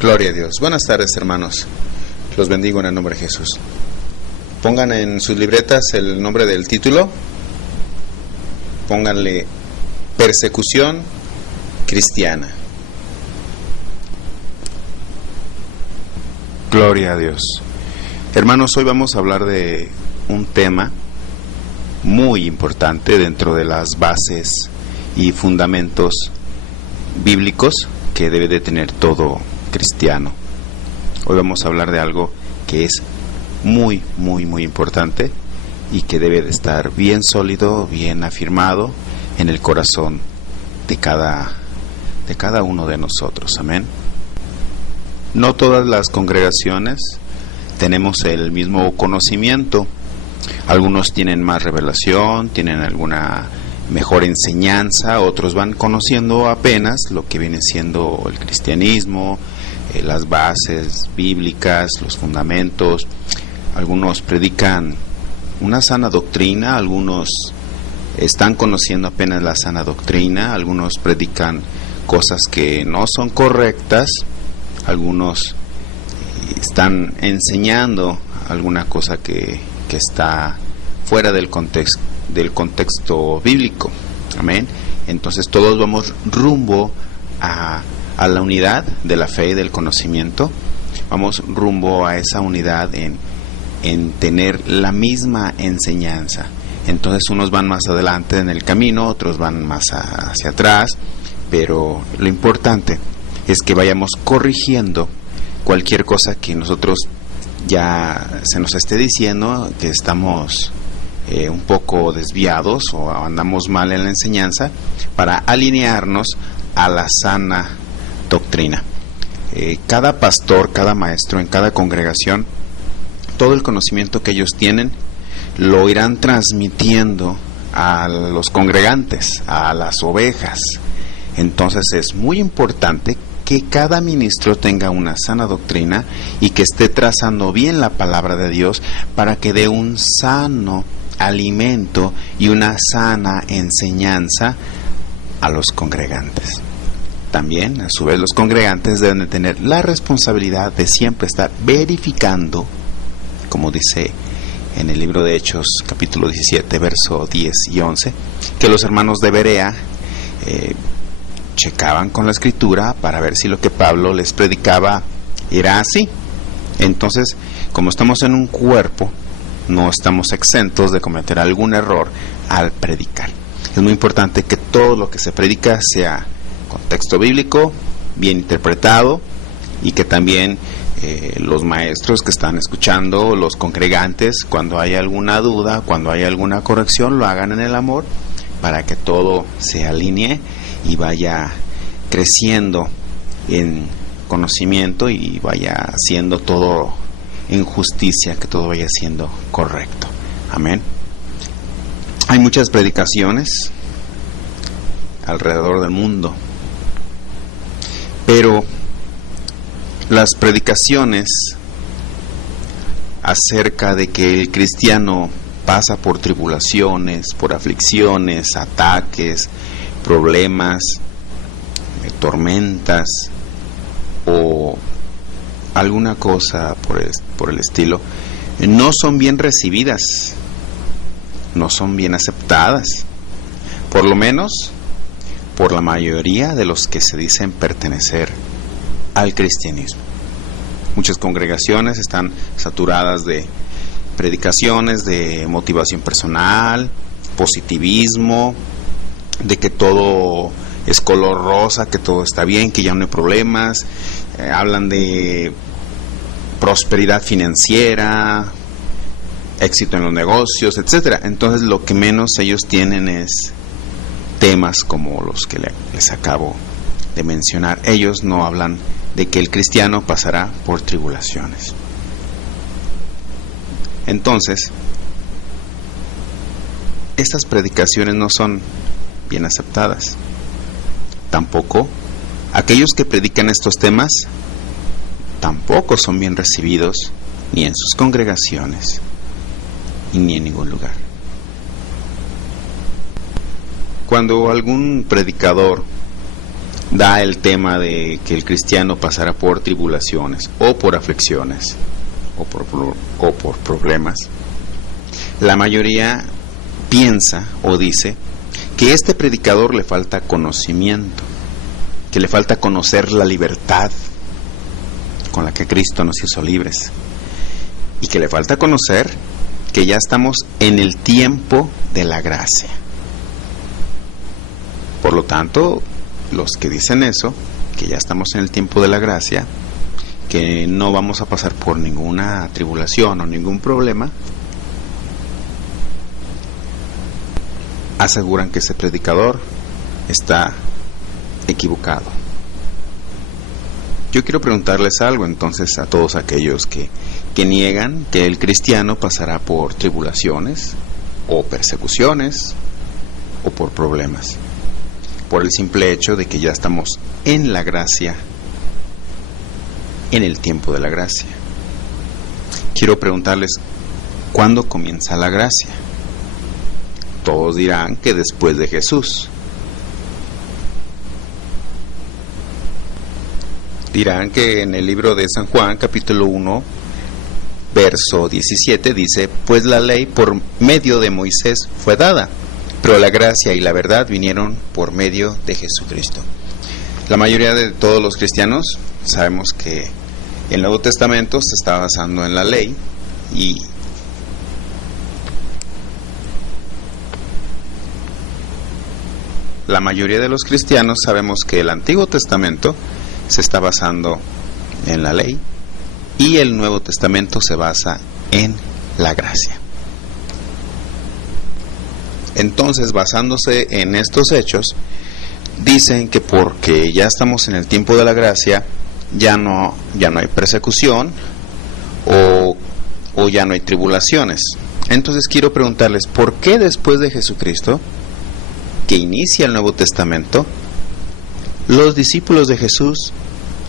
Gloria a Dios. Buenas tardes, hermanos. Los bendigo en el nombre de Jesús. Pongan en sus libretas el nombre del título. Pónganle Persecución Cristiana. Gloria a Dios. Hermanos, hoy vamos a hablar de un tema muy importante dentro de las bases y fundamentos bíblicos que debe de tener todo cristiano. Hoy vamos a hablar de algo que es muy importante y que debe de estar bien sólido, bien afirmado en el corazón de cada uno de nosotros. Amén. No todas las congregaciones tenemos el mismo conocimiento. Algunos tienen más revelación, tienen alguna mejor enseñanza, otros van conociendo apenas lo que viene siendo el cristianismo, las bases bíblicas, los fundamentos. Algunos predican una sana doctrina, algunos están conociendo apenas la sana doctrina, algunos predican cosas que no son correctas, algunos están enseñando alguna cosa que está fuera del contexto bíblico. Amén. Entonces todos vamos rumbo a la unidad de la fe y del conocimiento. Vamos rumbo a esa unidad en tener la misma enseñanza. Entonces unos van más adelante en el camino, otros van más hacia atrás, pero lo importante es que vayamos corrigiendo cualquier cosa que nosotros ya se nos esté diciendo que estamos un poco desviados o andamos mal en la enseñanza, para alinearnos a la sana doctrina. Cada pastor, cada maestro en cada congregación, todo el conocimiento que ellos tienen lo irán transmitiendo a los congregantes, a las ovejas. Entonces es muy importante que cada ministro tenga una sana doctrina y que esté trazando bien la palabra de Dios para que dé un sano alimento y una sana enseñanza a los congregantes. También, a su vez, los congregantes deben de tener la responsabilidad de siempre estar verificando, como dice en el libro de Hechos, capítulo 17, verso 10 y 11, que los hermanos de Berea checaban con la escritura para ver si lo que Pablo les predicaba era así. Entonces, como estamos en un cuerpo, no estamos exentos de cometer algún error al predicar. Es muy importante que todo lo que se predica sea contexto bíblico, bien interpretado, y que también los maestros que están escuchando, los congregantes, cuando hay alguna duda, cuando hay alguna corrección, lo hagan en el amor, para que todo se alinee y vaya creciendo en conocimiento y vaya haciendo todo en justicia, que todo vaya siendo correcto. Amén. Hay muchas predicaciones alrededor del mundo, pero las predicaciones acerca de que el cristiano pasa por tribulaciones, por aflicciones, ataques, problemas, tormentas o alguna cosa por el estilo, no son bien recibidas, no son bien aceptadas, por lo menos por la mayoría de los que se dicen pertenecer al cristianismo. Muchas congregaciones están saturadas de predicaciones de motivación personal, positivismo, de que todo es color rosa, que todo está bien, que ya no hay problemas. Hablan de prosperidad financiera, éxito en los negocios, etcétera. Entonces lo que menos ellos tienen es temas como los que les acabo de mencionar. Ellos no hablan de que el cristiano pasará por tribulaciones. Entonces, estas predicaciones no son bien aceptadas. Tampoco aquellos que predican estos temas tampoco son bien recibidos, ni en sus congregaciones y ni en ningún lugar. Cuando algún predicador da el tema de que el cristiano pasará por tribulaciones o por aflicciones o por problemas, la mayoría piensa o dice que a este predicador le falta conocimiento, que le falta conocer la libertad con la que Cristo nos hizo libres, y que le falta conocer que ya estamos en el tiempo de la gracia. Por lo tanto, los que dicen eso, que ya estamos en el tiempo de la gracia, que no vamos a pasar por ninguna tribulación o ningún problema, aseguran que ese predicador está equivocado. Yo quiero preguntarles algo entonces a todos aquellos que niegan que el cristiano pasará por tribulaciones o persecuciones o por problemas, por el simple hecho de que ya estamos en la gracia, en el tiempo de la gracia. Quiero preguntarles, ¿cuándo comienza la gracia? Todos dirán que después de Jesús. Dirán que en el libro de San Juan, capítulo 1, verso 17, dice: pues la ley por medio de Moisés fue dada, pero la gracia y la verdad vinieron por medio de Jesucristo. La mayoría de todos los cristianos sabemos que el Nuevo Testamento se está basando en la ley, y la mayoría de los cristianos sabemos que el Antiguo Testamento se está basando en la ley y el Nuevo Testamento se basa en la gracia. Entonces, basándose en estos hechos, dicen que porque ya estamos en el tiempo de la gracia, ya no hay persecución o ya no hay tribulaciones. Entonces quiero preguntarles, ¿por qué después de Jesucristo, que inicia el Nuevo Testamento, los discípulos de Jesús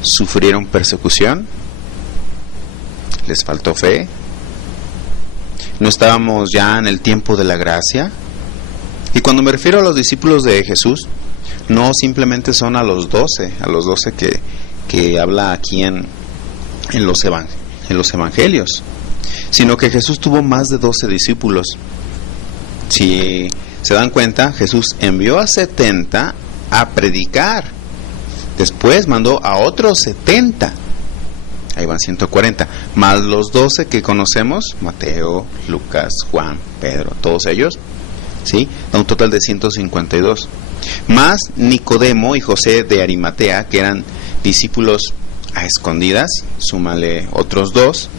sufrieron persecución? ¿Les faltó fe? ¿No estábamos ya en el tiempo de la gracia? Y cuando me refiero a los discípulos de Jesús, no simplemente son a los 12 que habla aquí en los evangelios, sino que Jesús tuvo más de 12 discípulos. Si se dan cuenta, Jesús envió a 70 a predicar, después mandó a otros 70, ahí van 140, más los 12 que conocemos, Mateo, Lucas, Juan, Pedro, todos ellos, ¿sí? Da un total de 152, más Nicodemo y José de Arimatea, que eran discípulos a escondidas, súmale otros 2,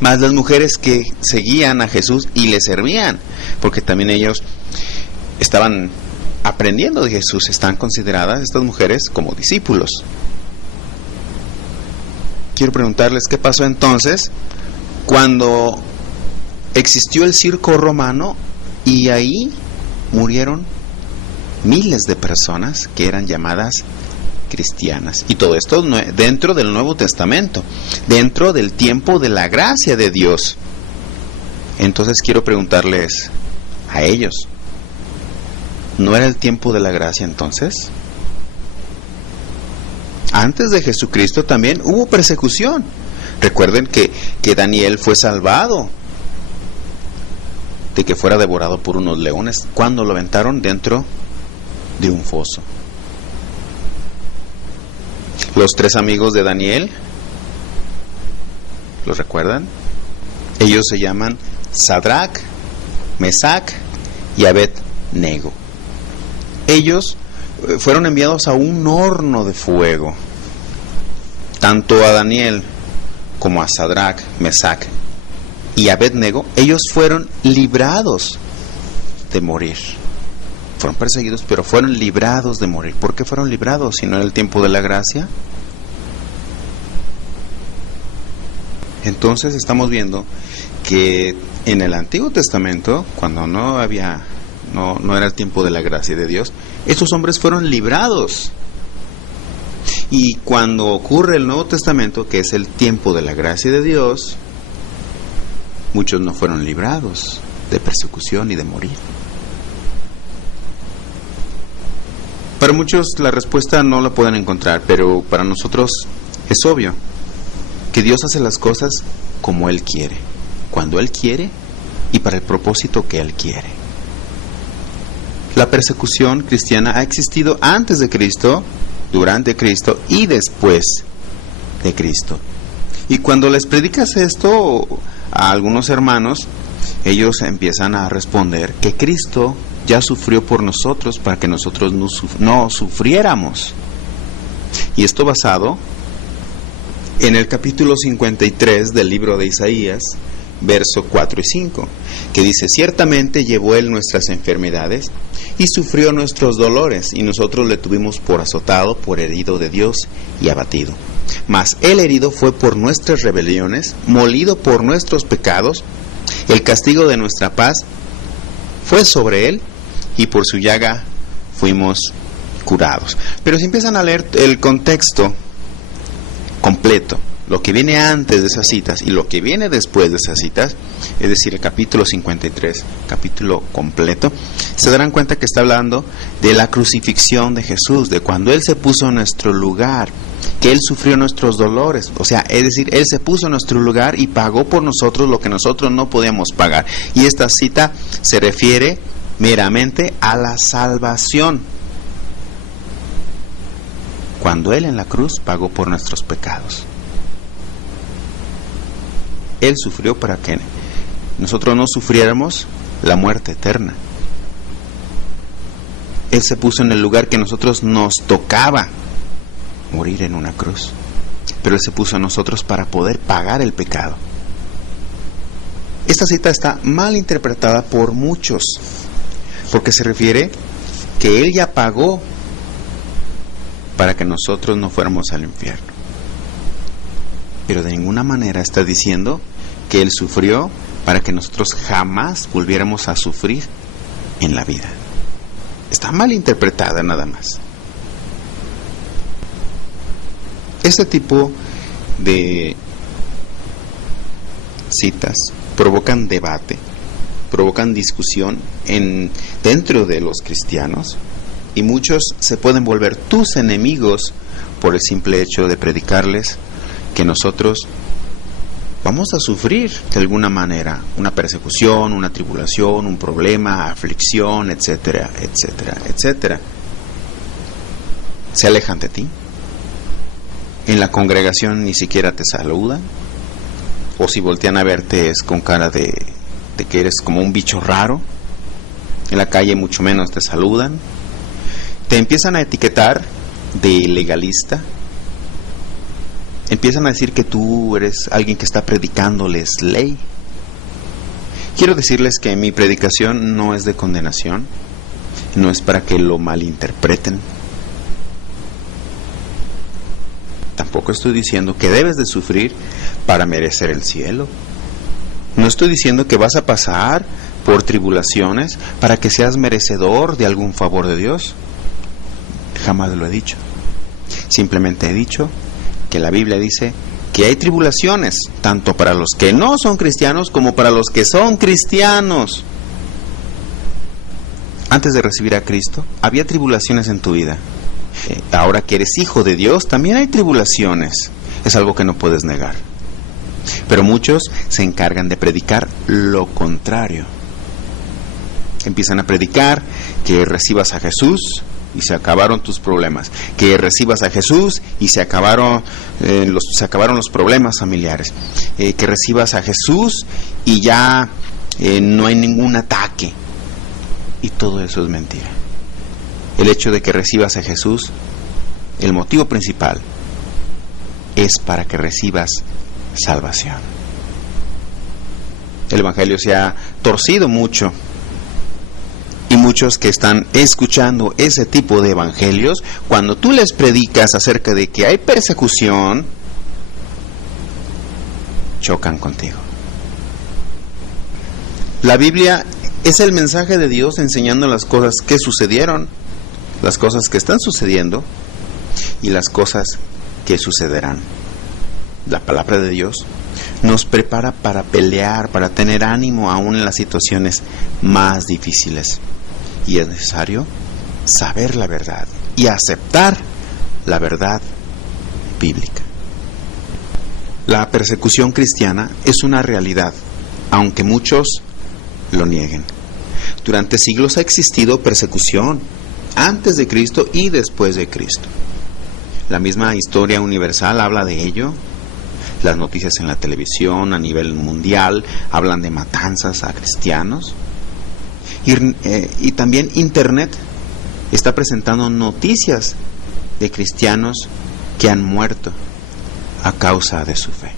más las mujeres que seguían a Jesús y le servían, porque también ellos estaban aprendiendo de Jesús. Están consideradas estas mujeres como discípulos. Quiero preguntarles, ¿qué pasó entonces cuando existió el circo romano y ahí murieron miles de personas que eran llamadas cristianas? Y todo esto dentro del Nuevo Testamento, dentro del tiempo de la gracia de Dios. Entonces quiero preguntarles a ellos, ¿no era el tiempo de la gracia entonces? Antes de Jesucristo también hubo persecución. Recuerden que Daniel fue salvado de que fuera devorado por unos leones cuando lo aventaron dentro de un foso. Los 3 amigos de Daniel, ¿los recuerdan? Ellos se llaman Sadrach, Mesac y Abed-nego. Ellos fueron enviados a un horno de fuego. Tanto a Daniel como a Sadrach, Mesac y Abed-nego, ellos fueron librados de morir. Fueron perseguidos, pero fueron librados de morir. ¿Por qué fueron librados si no era el tiempo de la gracia? Entonces estamos viendo que en el Antiguo Testamento, cuando no era el tiempo de la gracia de Dios, estos hombres fueron librados. Y cuando ocurre el Nuevo Testamento, que es el tiempo de la gracia de Dios, muchos no fueron librados de persecución y de morir. Para muchos la respuesta no la pueden encontrar, pero para nosotros es obvio que Dios hace las cosas como Él quiere, cuando Él quiere y para el propósito que Él quiere. La persecución cristiana ha existido antes de Cristo, durante Cristo y después de Cristo. Y cuando les predicas esto a algunos hermanos, ellos empiezan a responder que Cristo ya sufrió por nosotros para que nosotros no sufriéramos. Y esto basado en el capítulo 53 del libro de Isaías, verso 4 y 5, que dice: ciertamente llevó Él nuestras enfermedades y sufrió nuestros dolores, y nosotros le tuvimos por azotado, por herido de Dios y abatido. Mas Él herido fue por nuestras rebeliones, molido por nuestros pecados, el castigo de nuestra paz fue sobre Él, y por su llaga fuimos curados. Pero si empiezan a leer el contexto completo, lo que viene antes de esas citas y lo que viene después de esas citas, es decir, el capítulo 53, capítulo completo, se darán cuenta que está hablando de la crucifixión de Jesús, de cuando Él se puso en nuestro lugar, que Él sufrió nuestros dolores, o sea, es decir, Él se puso en nuestro lugar y pagó por nosotros lo que nosotros no podíamos pagar. Y esta cita se refiere meramente a la salvación, cuando Él en la cruz pagó por nuestros pecados. Él sufrió para que nosotros no sufriéramos la muerte eterna. Él se puso en el lugar que nosotros nos tocaba morir en una cruz, pero Él se puso en nosotros para poder pagar el pecado. Esta cita está mal interpretada por muchos, porque se refiere que Él ya pagó para que nosotros no fuéramos al infierno. Pero de ninguna manera está diciendo que Él sufrió para que nosotros jamás volviéramos a sufrir en la vida. Está mal interpretada nada más. Este tipo de citas provocan debate, provocan discusión dentro de los cristianos, y muchos se pueden volver tus enemigos por el simple hecho de predicarles que nosotros vamos a sufrir de alguna manera una persecución, una tribulación, un problema, aflicción, etcétera, etcétera, etcétera. Se alejan de ti. En la congregación ni siquiera te saludan, o si voltean a verte es con cara de que eres como un bicho raro. En la calle mucho menos te saludan. Te empiezan a etiquetar de legalista. Empiezan a decir que tú eres alguien que está predicándoles ley. Quiero decirles que mi predicación no es de condenación, no es para que lo malinterpreten. Tampoco estoy diciendo que debes de sufrir para merecer el cielo. No estoy diciendo que vas a pasar por tribulaciones para que seas merecedor de algún favor de Dios. Jamás lo he dicho. Simplemente he dicho que la Biblia dice que hay tribulaciones, tanto para los que no son cristianos como para los que son cristianos. Antes de recibir a Cristo, había tribulaciones en tu vida. Ahora que eres hijo de Dios, también hay tribulaciones. Es algo que no puedes negar. Pero muchos se encargan de predicar lo contrario. Empiezan a predicar que recibas a Jesús y se acabaron tus problemas, que recibas a Jesús y se acabaron los problemas familiares, que recibas a Jesús y ya no hay ningún ataque. Y todo eso es mentira. El hecho de que recibas a Jesús, el motivo principal es para que recibas salvación. El Evangelio se ha torcido mucho, y muchos que están escuchando ese tipo de evangelios, cuando tú les predicas acerca de que hay persecución, chocan contigo. La Biblia es el mensaje de Dios enseñando las cosas que sucedieron, las cosas que están sucediendo y las cosas que sucederán. La palabra de Dios nos prepara para pelear, para tener ánimo aún en las situaciones más difíciles. Y es necesario saber la verdad, y aceptar la verdad bíblica. La persecución cristiana es una realidad, aunque muchos lo nieguen. Durante siglos ha existido persecución, antes de Cristo y después de Cristo. La misma historia universal habla de ello. Las noticias en la televisión a nivel mundial hablan de matanzas a cristianos. Y también Internet está presentando noticias de cristianos que han muerto a causa de su fe.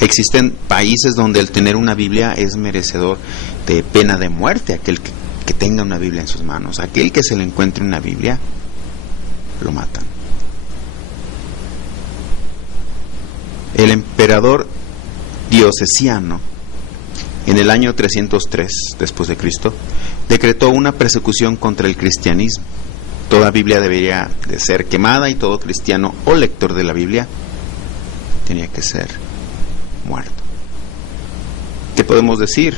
Existen países donde el tener una Biblia es merecedor de pena de muerte. Aquel que tenga una Biblia en sus manos, aquel que se le encuentre una Biblia, lo matan. El emperador Diocleciano, en el año 303 después de Cristo, decretó una persecución contra el cristianismo. Toda Biblia debería de ser quemada y todo cristiano o lector de la Biblia tenía que ser muerto. ¿Qué podemos decir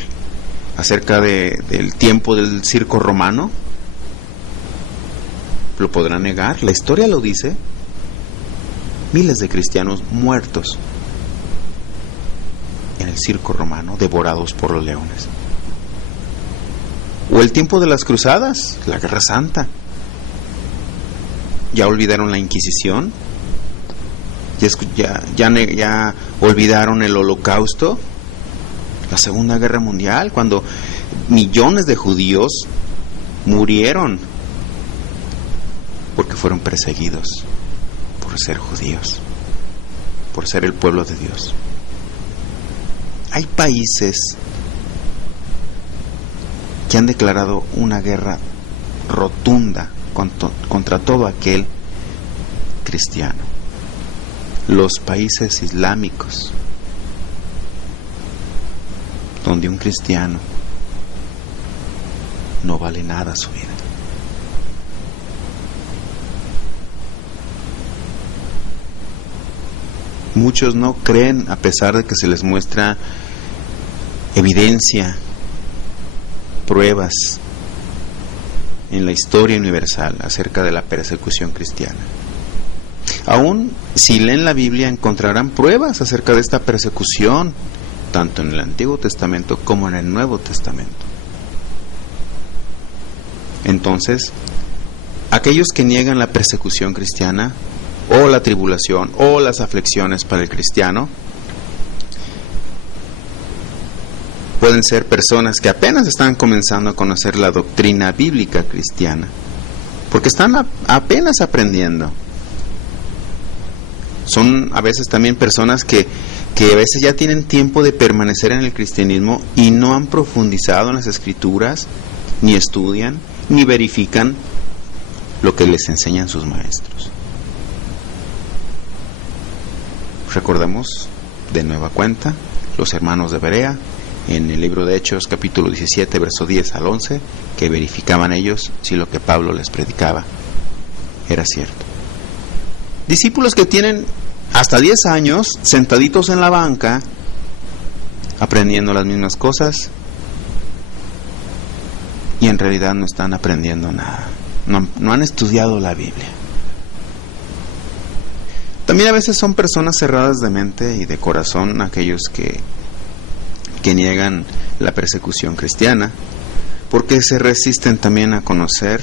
acerca del tiempo del circo romano? ¿Lo podrán negar? La historia lo dice. Miles de cristianos muertos en el circo romano, devorados por los leones. O el tiempo de las cruzadas, la Guerra Santa. ¿Ya olvidaron la Inquisición? ¿Ya olvidaron el Holocausto? La Segunda Guerra Mundial, cuando millones de judíos murieron porque fueron perseguidos por ser judíos, por ser el pueblo de Dios. Hay países que han declarado una guerra rotunda contra todo aquel cristiano. Los países islámicos, donde un cristiano no vale nada su vida. Muchos no creen a pesar de que se les muestra evidencia, pruebas en la historia universal acerca de la persecución cristiana. Aún si leen la Biblia encontrarán pruebas acerca de esta persecución, tanto en el Antiguo Testamento como en el Nuevo Testamento. Entonces, aquellos que niegan la persecución cristiana, o la tribulación, o las aflicciones para el cristiano, pueden ser personas que apenas están comenzando a conocer la doctrina bíblica cristiana, porque están apenas aprendiendo. Son a veces también personas que a veces ya tienen tiempo de permanecer en el cristianismo y no han profundizado en las escrituras, ni estudian, ni verifican lo que les enseñan sus maestros. Recordemos de nueva cuenta los hermanos de Berea en el libro de Hechos capítulo 17 verso 10 al 11, que verificaban ellos si lo que Pablo les predicaba era cierto. Discípulos que tienen hasta 10 años sentaditos en la banca aprendiendo las mismas cosas y en realidad no están aprendiendo nada, no han estudiado la Biblia. También a veces son personas cerradas de mente y de corazón aquellos que niegan la persecución cristiana, porque se resisten también a conocer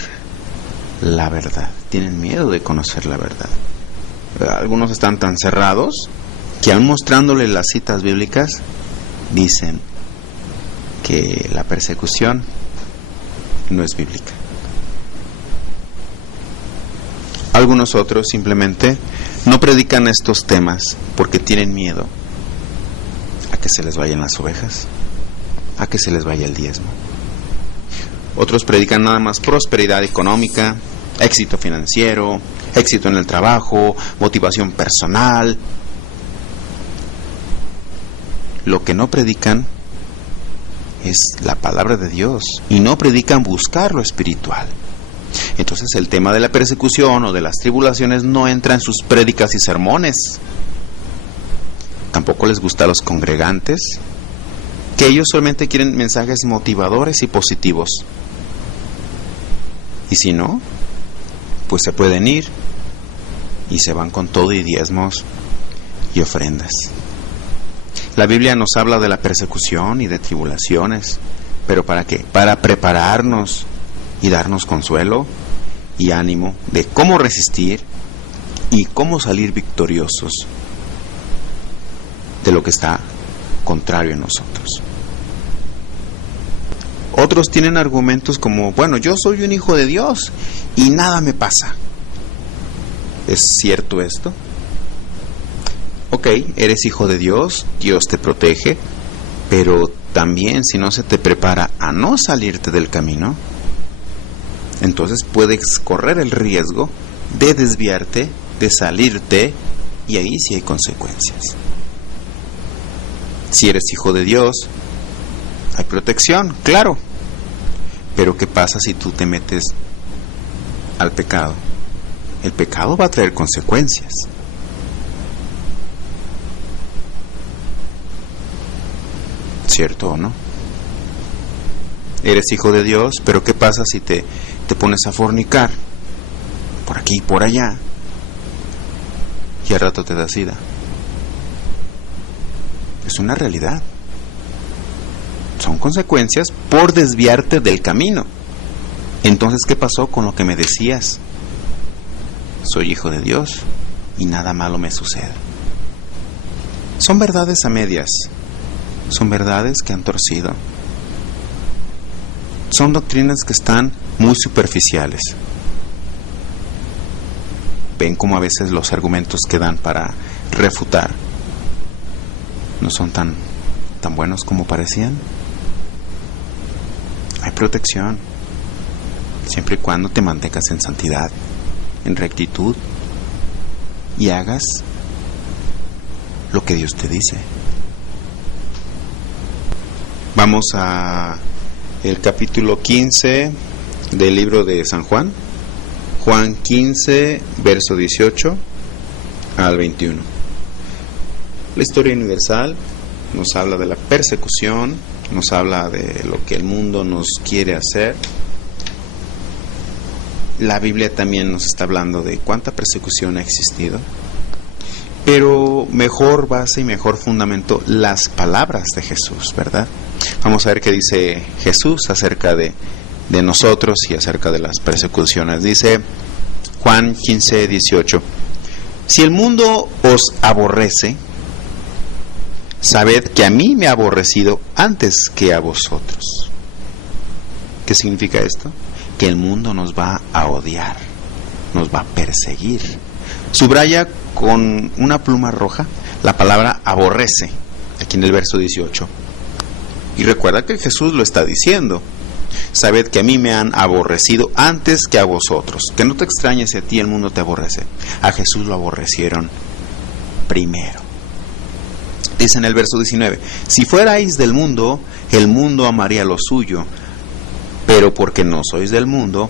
la verdad, tienen miedo de conocer la verdad. Algunos están tan cerrados que aun mostrándole las citas bíblicas dicen que la persecución no es bíblica. Algunos otros simplemente no predican estos temas porque tienen miedo a que se les vayan las ovejas, a que se les vaya el diezmo. Otros predican nada más prosperidad económica, éxito financiero, éxito en el trabajo, motivación personal. Lo que no predican es la palabra de Dios y no predican buscar lo espiritual. Entonces el tema de la persecución o de las tribulaciones no entra en sus prédicas y sermones. Tampoco les gusta a los congregantes, que ellos solamente quieren mensajes motivadores y positivos. Y si no, pues se pueden ir y se van con todo y diezmos y ofrendas. La Biblia nos habla de la persecución y de tribulaciones, pero ¿para qué? Para prepararnos y darnos consuelo y ánimo de cómo resistir y cómo salir victoriosos de lo que está contrario a nosotros. Otros tienen argumentos como, bueno, yo soy un hijo de Dios y nada me pasa. ¿Es cierto esto? Ok, eres hijo de Dios, Dios te protege, pero también si no se te prepara a no salirte del camino, entonces puedes correr el riesgo de desviarte, de salirte, y ahí sí hay consecuencias. Si eres hijo de Dios, hay protección, claro, pero ¿qué pasa si tú te metes al pecado? El pecado va a traer consecuencias. ¿Cierto o no? Eres hijo de Dios, pero ¿qué pasa si te pones a fornicar? Por aquí y por allá. Y al rato te da sida. Es una realidad. Son consecuencias por desviarte del camino. Entonces, ¿qué pasó con lo que me decías? Soy hijo de Dios y nada malo me sucede. Son verdades a medias. Son verdades que han torcido. Son doctrinas que están muy superficiales. Ven cómo a veces los argumentos que dan para refutar no son tan buenos como parecían. Hay protección, siempre y cuando te mantengas en santidad, en rectitud, y hagas lo que Dios te dice. Vamos a el capítulo 15 del libro de San Juan. Juan 15, verso 18 al 21. La historia universal nos habla de la persecución, nos habla de lo que el mundo nos quiere hacer. La Biblia también nos está hablando de cuánta persecución ha existido. Pero mejor base y mejor fundamento las palabras de Jesús, ¿verdad? Vamos a ver qué dice Jesús acerca de nosotros y acerca de las persecuciones. Dice Juan 15, 18. Si el mundo os aborrece, sabed que a mí me ha aborrecido antes que a vosotros. ¿Qué significa esto? Que el mundo nos va a odiar, nos va a perseguir. Subraya con una pluma roja la palabra aborrece, aquí en el verso 18. Y recuerda que Jesús lo está diciendo. Sabed que a mí me han aborrecido antes que a vosotros. Que no te extrañes si a ti el mundo te aborrece. A Jesús lo aborrecieron primero. Dice en el verso 19: si fuerais del mundo, el mundo amaría lo suyo. Pero porque no sois del mundo,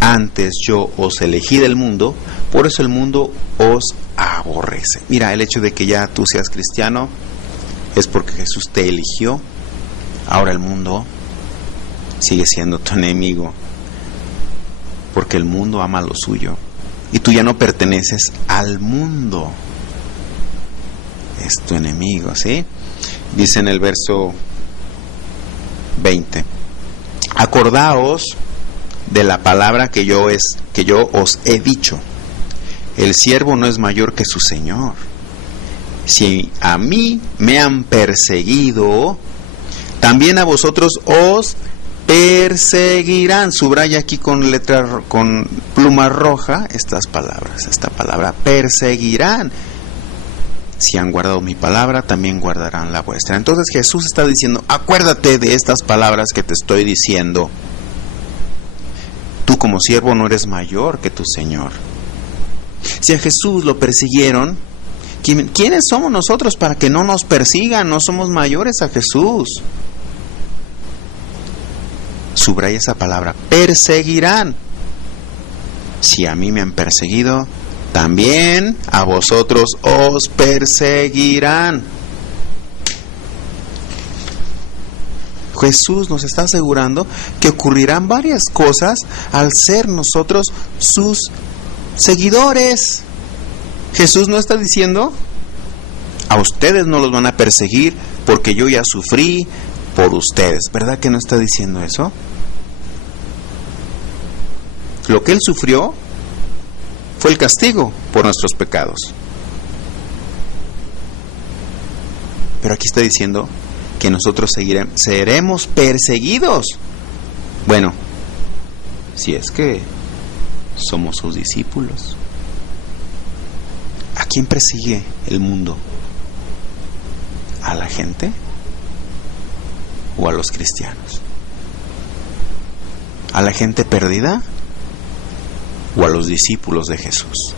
antes yo os elegí del mundo, por eso el mundo os aborrece. Mira, el hecho de que ya tú seas cristiano es porque Jesús te eligió. Ahora el mundo sigue siendo tu enemigo, porque el mundo ama lo suyo y tú ya no perteneces al mundo, es tu enemigo, ¿sí? Dice en el verso 20: acordaos de la palabra que yo os he dicho, el siervo no es mayor que su señor. Si a mí me han perseguido, también a vosotros os perseguirán. Subraya aquí con pluma roja estas palabras, esta palabra perseguirán. Si han guardado mi palabra, también guardarán la vuestra. Entonces Jesús está diciendo, acuérdate de estas palabras que te estoy diciendo. Tú como siervo no eres mayor que tu Señor. Si a Jesús lo persiguieron, ¿quiénes somos nosotros para que no nos persigan? No somos mayores a Jesús. Subraya esa palabra, perseguirán. Si a mí me han perseguido, también a vosotros os perseguirán. Jesús nos está asegurando que ocurrirán varias cosas al ser nosotros sus seguidores. Jesús no está diciendo, a ustedes no los van a perseguir porque yo ya sufrí por ustedes. ¿Verdad que no está diciendo eso? Lo que Él sufrió fue el castigo por nuestros pecados. Pero aquí está diciendo que nosotros seremos perseguidos. Bueno, si es que somos sus discípulos. ¿A quién persigue el mundo? ¿A la gente o a los cristianos? ¿A la gente perdida o a los discípulos de Jesús?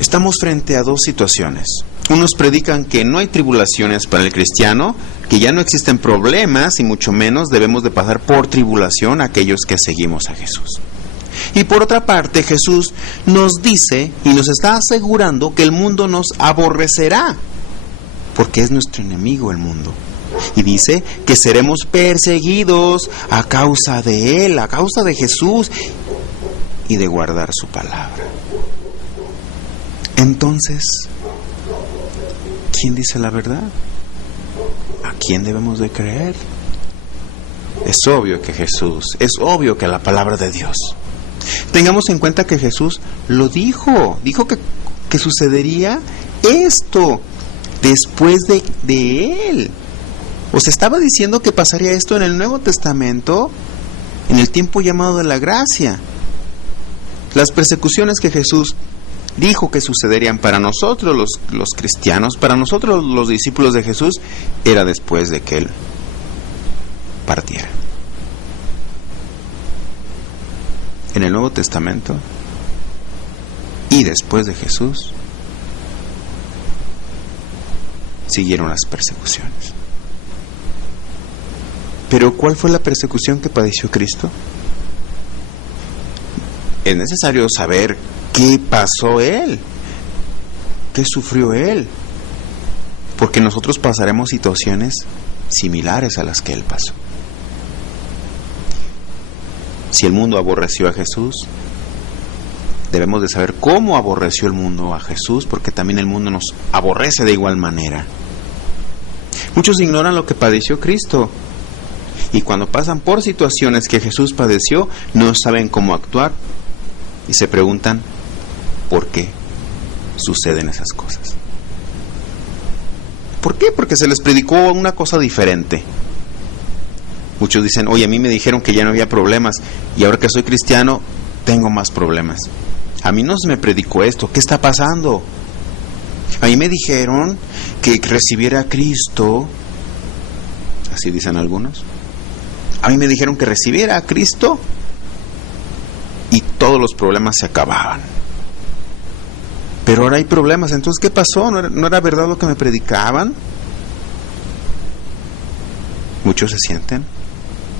Estamos frente a dos situaciones. Unos predican que no hay tribulaciones para el cristiano, que ya no existen problemas y mucho menos debemos de pasar por tribulación aquellos que seguimos a Jesús. Y por otra parte, Jesús nos dice y nos está asegurando que el mundo nos aborrecerá, porque es nuestro enemigo el mundo. Y dice que seremos perseguidos a causa de Él, a causa de Jesús y de guardar su palabra. Entonces, ¿quién dice la verdad? ¿A quién debemos de creer? Es obvio que Jesús, es obvio que la palabra de Dios. Tengamos en cuenta que Jesús lo dijo que sucedería esto después de Él. O se estaba diciendo que pasaría esto en el Nuevo Testamento, en el tiempo llamado de la gracia. Las persecuciones que Jesús dijo que sucederían para nosotros los cristianos, para nosotros los discípulos de Jesús, era después de que Él partiera. En el Nuevo Testamento y después de Jesús siguieron las persecuciones. Pero ¿cuál fue la persecución que padeció Cristo? Es necesario saber qué pasó Él, qué sufrió Él, porque nosotros pasaremos situaciones similares a las que Él pasó. Si el mundo aborreció a Jesús, debemos de saber cómo aborreció el mundo a Jesús, porque también el mundo nos aborrece de igual manera. Muchos ignoran lo que padeció Cristo, y cuando pasan por situaciones que Jesús padeció, no saben cómo actuar, y se preguntan, ¿por qué suceden esas cosas? ¿Por qué? Porque se les predicó una cosa diferente. Muchos dicen, oye, a mí me dijeron que ya no había problemas, y ahora que soy cristiano, tengo más problemas. A mí no se me predicó esto, ¿qué está pasando? A mí me dijeron que recibiera a Cristo, así dicen algunos. A mí me dijeron que recibiera a Cristo y todos los problemas se acababan. Pero ahora hay problemas, entonces ¿qué pasó? ¿No era verdad lo que me predicaban? Muchos se sienten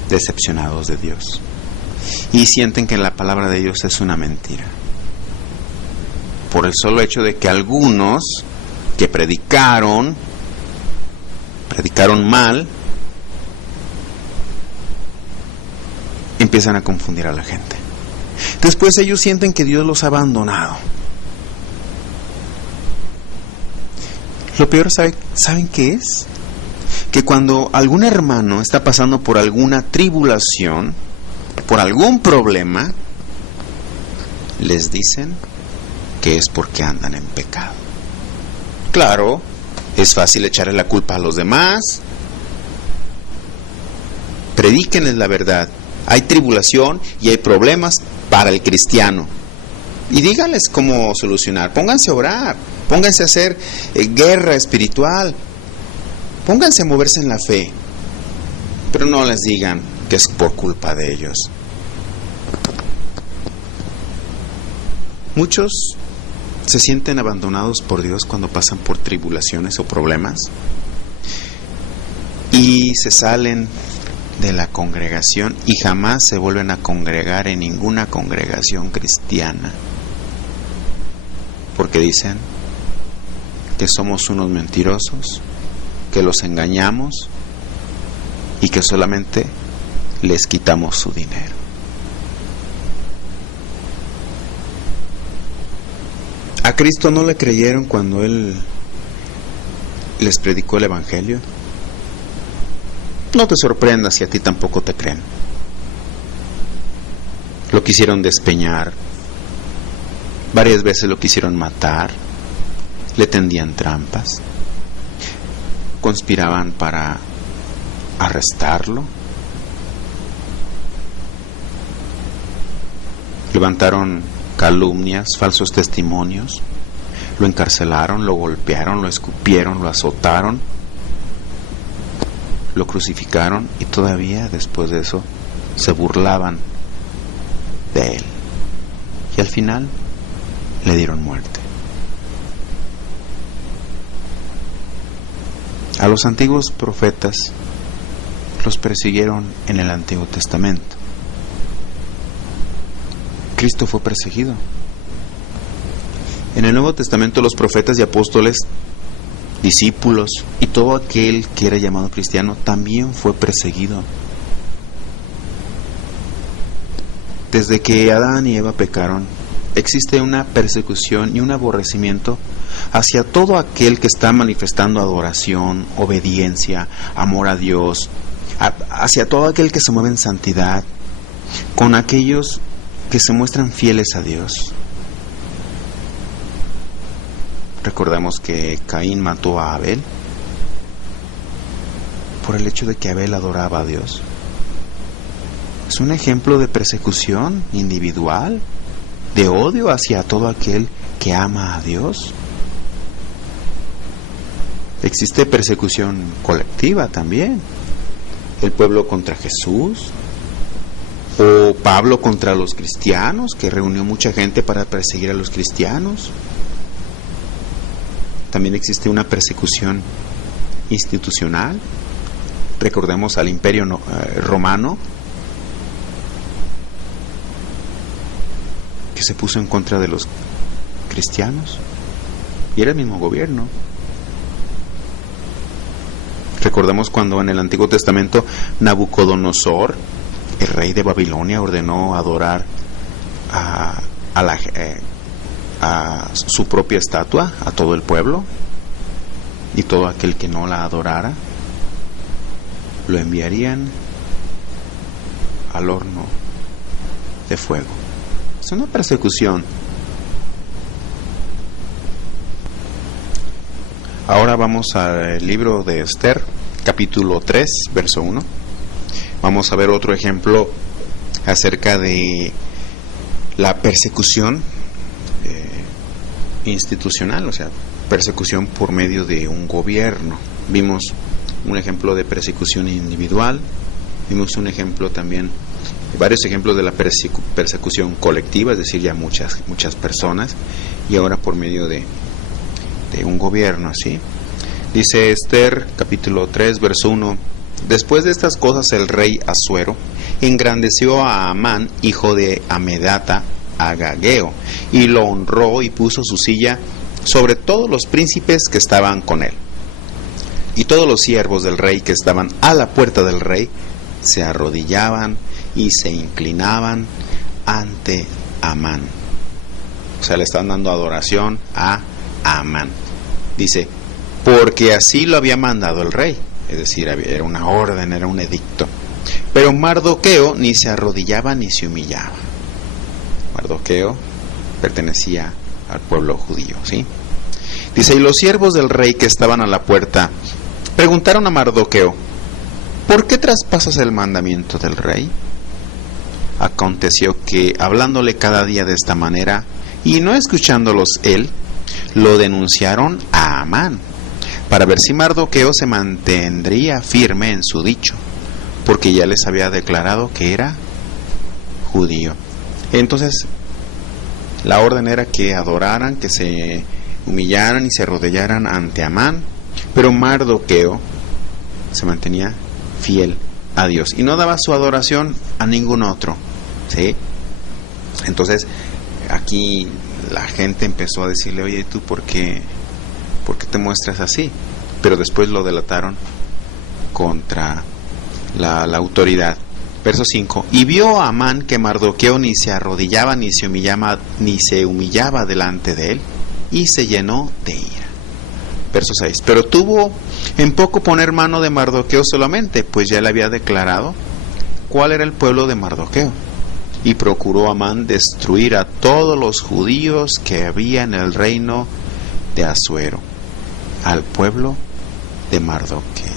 decepcionados de Dios y sienten que la palabra de Dios es una mentira, por el solo hecho de que algunos que predicaron mal, empiezan a confundir a la gente. Después ellos sienten que Dios los ha abandonado. Lo peor, ¿saben qué es? Que cuando algún hermano está pasando por alguna tribulación, por algún problema, les dicen que es porque andan en pecado. Claro, es fácil echarle la culpa a los demás. Predíquenles la verdad. Hay tribulación y hay problemas para el cristiano. Y díganles cómo solucionar. Pónganse a orar, pónganse a hacer guerra espiritual, pónganse a moverse en la fe. Pero no les digan que es por culpa de ellos. Muchos se sienten abandonados por Dios cuando pasan por tribulaciones o problemas y se salen de la congregación y jamás se vuelven a congregar en ninguna congregación cristiana, porque dicen que somos unos mentirosos, que los engañamos y que solamente les quitamos su dinero. Cristo no le creyeron cuando Él les predicó el Evangelio? No te sorprendas si a ti tampoco te creen. Lo quisieron despeñar, varias veces lo quisieron matar, le tendían trampas, conspiraban para arrestarlo, levantaron calumnias, falsos testimonios, lo encarcelaron, lo golpearon, lo escupieron, lo azotaron, lo crucificaron y todavía después de eso se burlaban de él. Y al final le dieron muerte. A los antiguos profetas los persiguieron en el Antiguo Testamento. Cristo fue perseguido. En el Nuevo Testamento los profetas y apóstoles, discípulos y todo aquel que era llamado cristiano también fue perseguido. Desde que Adán y Eva pecaron, existe una persecución y un aborrecimiento hacia todo aquel que está manifestando adoración, obediencia, amor a Dios, hacia todo aquel que se mueve en santidad, con aquellos que se muestran fieles a Dios. Recordamos que Caín mató a Abel por el hecho de que Abel adoraba a Dios. Es un ejemplo de persecución individual, de odio hacia todo aquel que ama a Dios. Existe persecución colectiva también. El pueblo contra Jesús, o Pablo contra los cristianos, que reunió mucha gente para perseguir a los cristianos. También existe una persecución institucional. Recordemos al Imperio Romano, que se puso en contra de los cristianos, y era el mismo gobierno. Recordemos cuando en el Antiguo Testamento Nabucodonosor, el rey de Babilonia, ordenó adorar a su propia estatua, a todo el pueblo, y todo aquel que no la adorara lo enviarían al horno de fuego. Es una persecución. Ahora vamos al libro de Esther, capítulo 3, verso 1. Vamos a ver otro ejemplo acerca de la persecución institucional, o sea, persecución por medio de un gobierno. Vimos un ejemplo de persecución individual, vimos un ejemplo también, varios ejemplos de la persecución colectiva, es decir, ya muchas personas, y ahora por medio de un gobierno, ¿sí? Dice Esther, capítulo 3, verso 1: Después de estas cosas el rey Asuero engrandeció a Amán, hijo de Amedata, Agageo, y lo honró y puso su silla sobre todos los príncipes que estaban con él. Y todos los siervos del rey que estaban a la puerta del rey se arrodillaban y se inclinaban ante Amán. O sea, le están dando adoración a Amán. Dice, porque así lo había mandado el rey. Es decir, era una orden, era un edicto. Pero Mardoqueo ni se arrodillaba ni se humillaba. Mardoqueo pertenecía al pueblo judío, ¿sí? Dice, y los siervos del rey que estaban a la puerta preguntaron a Mardoqueo, ¿por qué traspasas el mandamiento del rey? Aconteció que, hablándole cada día de esta manera, y no escuchándolos él, lo denunciaron a Amán, para ver si Mardoqueo se mantendría firme en su dicho, porque ya les había declarado que era judío. Entonces, la orden era que adoraran, que se humillaran y se arrodillaran ante Amán, pero Mardoqueo se mantenía fiel a Dios y no daba su adoración a ningún otro, ¿sí? Entonces, aquí la gente empezó a decirle, oye, ¿tú por qué te muestras así? Pero después lo delataron contra la autoridad. Verso 5, y vio a Amán que Mardoqueo ni se arrodillaba ni se humillaba delante de él, y se llenó de ira. Verso 6. Pero tuvo en poco poner mano de Mardoqueo solamente, pues ya le había declarado cuál era el pueblo de Mardoqueo. Y procuró Amán destruir a todos los judíos que había en el reino de Asuero, al pueblo de Mardoqueo.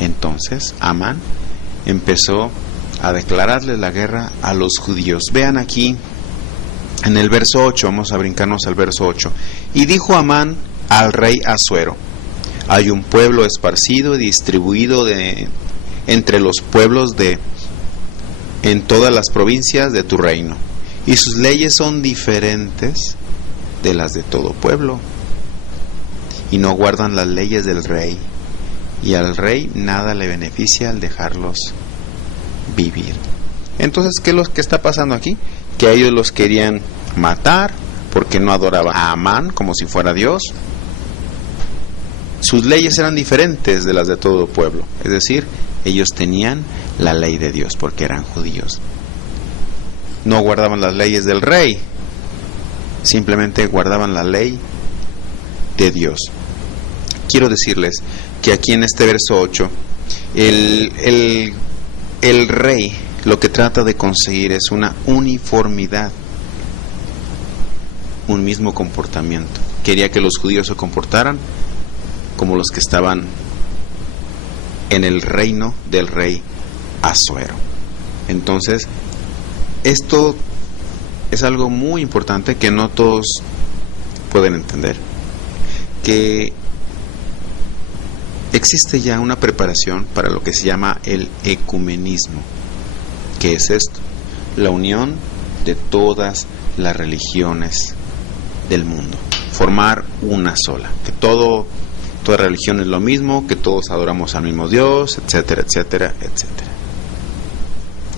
Entonces Amán empezó a declararle la guerra a los judíos. Vean aquí en el verso 8, vamos a brincarnos al verso 8. Y dijo Amán al rey Asuero: hay un pueblo esparcido y distribuido entre los pueblos en todas las provincias de tu reino, y sus leyes son diferentes de las de todo pueblo, y no guardan las leyes del rey, y al rey nada le beneficia al dejarlos vivir. Entonces, ¿qué es lo que está pasando aquí? Que a ellos los querían matar porque no adoraban a Amán como si fuera Dios. Sus leyes eran diferentes de las de todo pueblo, es decir, ellos tenían la ley de Dios porque eran judíos. No guardaban las leyes del rey, simplemente guardaban la ley de Dios. Quiero decirles que aquí en este verso 8, el rey lo que trata de conseguir es una uniformidad, un mismo comportamiento. Quería que los judíos se comportaran como los que estaban en el reino del rey Asuero. Entonces, esto es algo muy importante que no todos pueden entender, que existe ya una preparación para lo que se llama el ecumenismo. ¿Qué es esto? La unión de todas las religiones del mundo, formar una sola, que toda religión es lo mismo, que todos adoramos al mismo Dios, etcétera, etcétera, etcétera.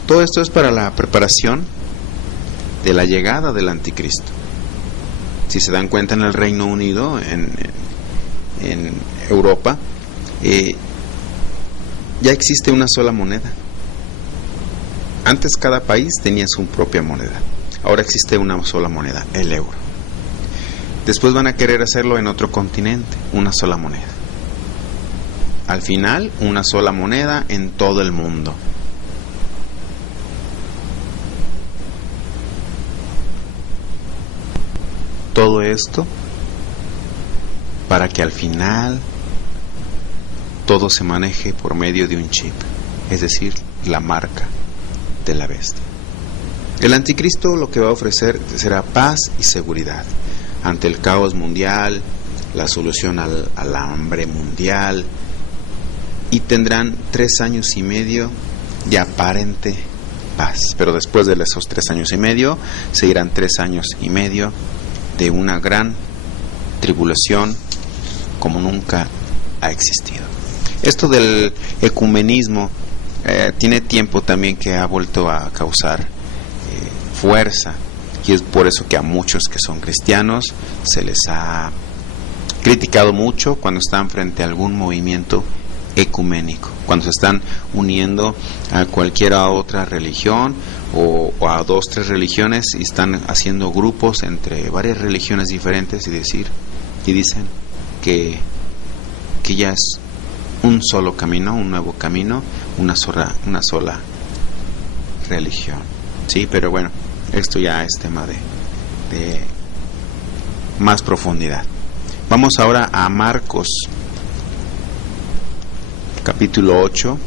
Todo esto es para la preparación de la llegada del anticristo. Si se dan cuenta, en el Reino Unido, en Europa, ya existe una sola moneda. Antes cada país tenía su propia moneda. Ahora existe una sola moneda, el euro. Después van a querer hacerlo en otro continente, una sola moneda. Al final, una sola moneda en todo el mundo. Todo esto para que al final todo se maneje por medio de un chip, es decir, la marca de la bestia. El anticristo lo que va a ofrecer será paz y seguridad ante el caos mundial, la solución al hambre mundial, y tendrán 3 años y medio de aparente paz. Pero después de esos 3 años y medio, seguirán 3 años y medio de una gran tribulación como nunca ha existido. Esto del ecumenismo tiene tiempo también que ha vuelto a causar fuerza, y es por eso que a muchos que son cristianos se les ha criticado mucho cuando están frente a algún movimiento ecuménico, cuando se están uniendo a cualquier otra religión o a 2, 3 religiones, y están haciendo grupos entre varias religiones diferentes y dicen que ya es un solo camino, un nuevo camino, una sola religión. Sí, pero bueno, esto ya es tema de más profundidad. Vamos ahora a Marcos, capítulo 8,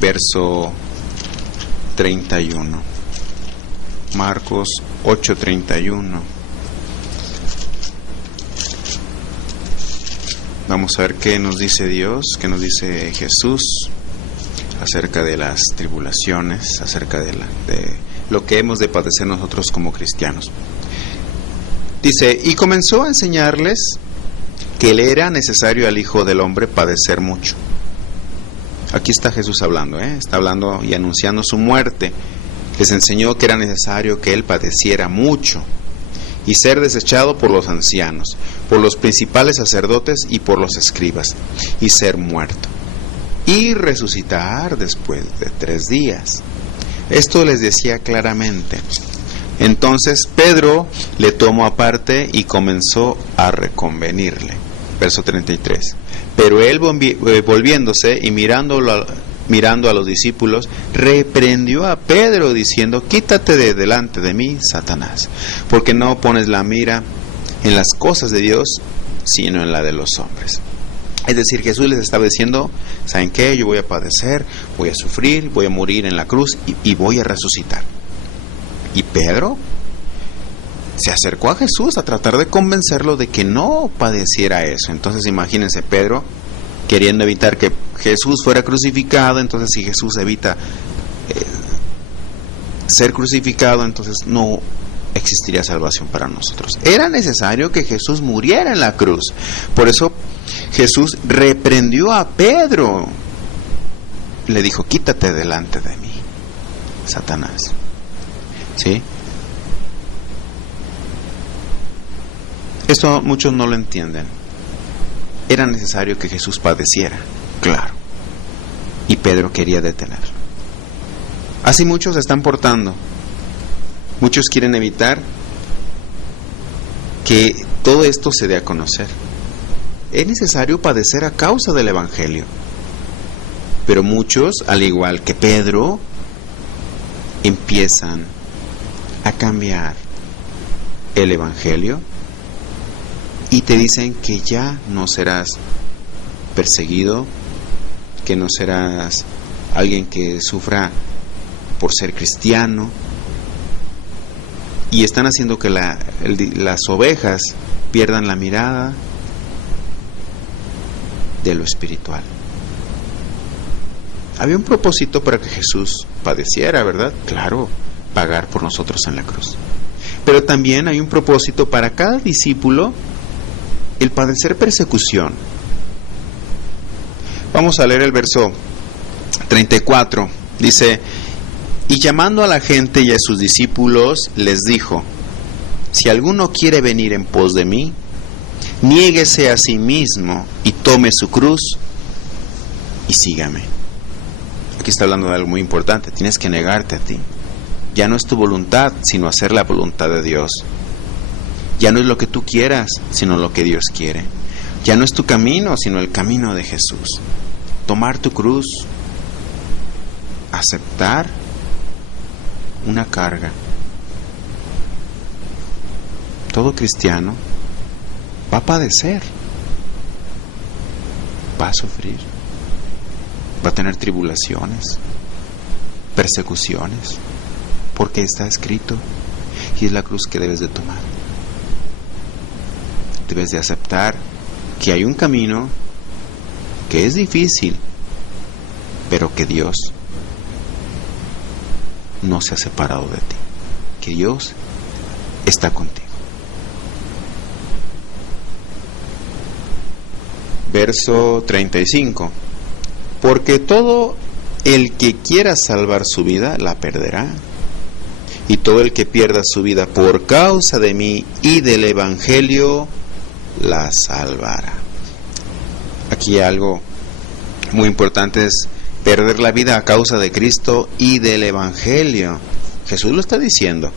verso 31. Marcos 8:31. Vamos a ver qué nos dice Dios, qué nos dice Jesús acerca de las tribulaciones, acerca de lo que hemos de padecer nosotros como cristianos. Dice: y comenzó a enseñarles que le era necesario al Hijo del Hombre padecer mucho. Aquí está Jesús hablando, está hablando y anunciando su muerte. Les enseñó que era necesario que Él padeciera mucho y ser desechado por los ancianos, por los principales sacerdotes y por los escribas, y ser muerto, y resucitar después de 3 días. Esto les decía claramente Entonces Pedro le tomó aparte y comenzó a reconvenirle. Verso 33. Pero él volviéndose y mirando a los discípulos, reprendió a Pedro diciendo: quítate de delante de mí, Satanás, porque no pones la mira en las cosas de Dios, sino en la de los hombres. Es decir, Jesús les estaba diciendo: ¿saben qué? Yo voy a padecer, voy a sufrir, voy a morir en la cruz y voy a resucitar. Y Pedro se acercó a Jesús a tratar de convencerlo de que no padeciera eso. Entonces imagínense, Pedro queriendo evitar que Jesús fuera crucificado. Entonces si Jesús evita ser crucificado, entonces no existiría salvación para nosotros. Era necesario que Jesús muriera en la cruz. Por eso Jesús reprendió a Pedro. Le dijo: quítate delante de mí, Satanás. ¿Sí? Esto muchos no lo entienden. Era necesario que Jesús padeciera, claro. Y Pedro quería detenerlo. Así muchos se están portando. Muchos quieren evitar que todo esto se dé a conocer. Es necesario padecer a causa del Evangelio. Pero muchos, al igual que Pedro, empiezan a cambiar el Evangelio y te dicen que ya no serás perseguido, que no serás alguien que sufra por ser cristiano, y están haciendo que las ovejas pierdan la mirada de lo espiritual. Había un propósito para que Jesús padeciera, ¿verdad? Claro, pagar por nosotros en la cruz. Pero también hay un propósito para cada discípulo, el padecer persecución. Vamos a leer el verso 34. Dice: y llamando a la gente y a sus discípulos, les dijo: si alguno quiere venir en pos de mí, niéguese a sí mismo y tome su cruz y sígame. Aquí está hablando de algo muy importante. Tienes que negarte a ti. Ya no es tu voluntad, sino hacer la voluntad de Dios. Ya no es lo que tú quieras, sino lo que Dios quiere. Ya no es tu camino, sino el camino de Jesús. Tomar tu cruz, aceptar una carga. Todo cristiano va a padecer, va a sufrir, va a tener tribulaciones, persecuciones, porque está escrito, y es la cruz que debes de tomar. Debes de aceptar que hay un camino que es difícil, pero que Dios no se ha separado de ti, que Dios está contigo. Verso 35. Porque todo el que quiera salvar su vida, la perderá. Y todo el que pierda su vida por causa de mí y del Evangelio, la salvará. Aquí algo muy importante es perder la vida a causa de Cristo y del Evangelio. Jesús lo está diciendo: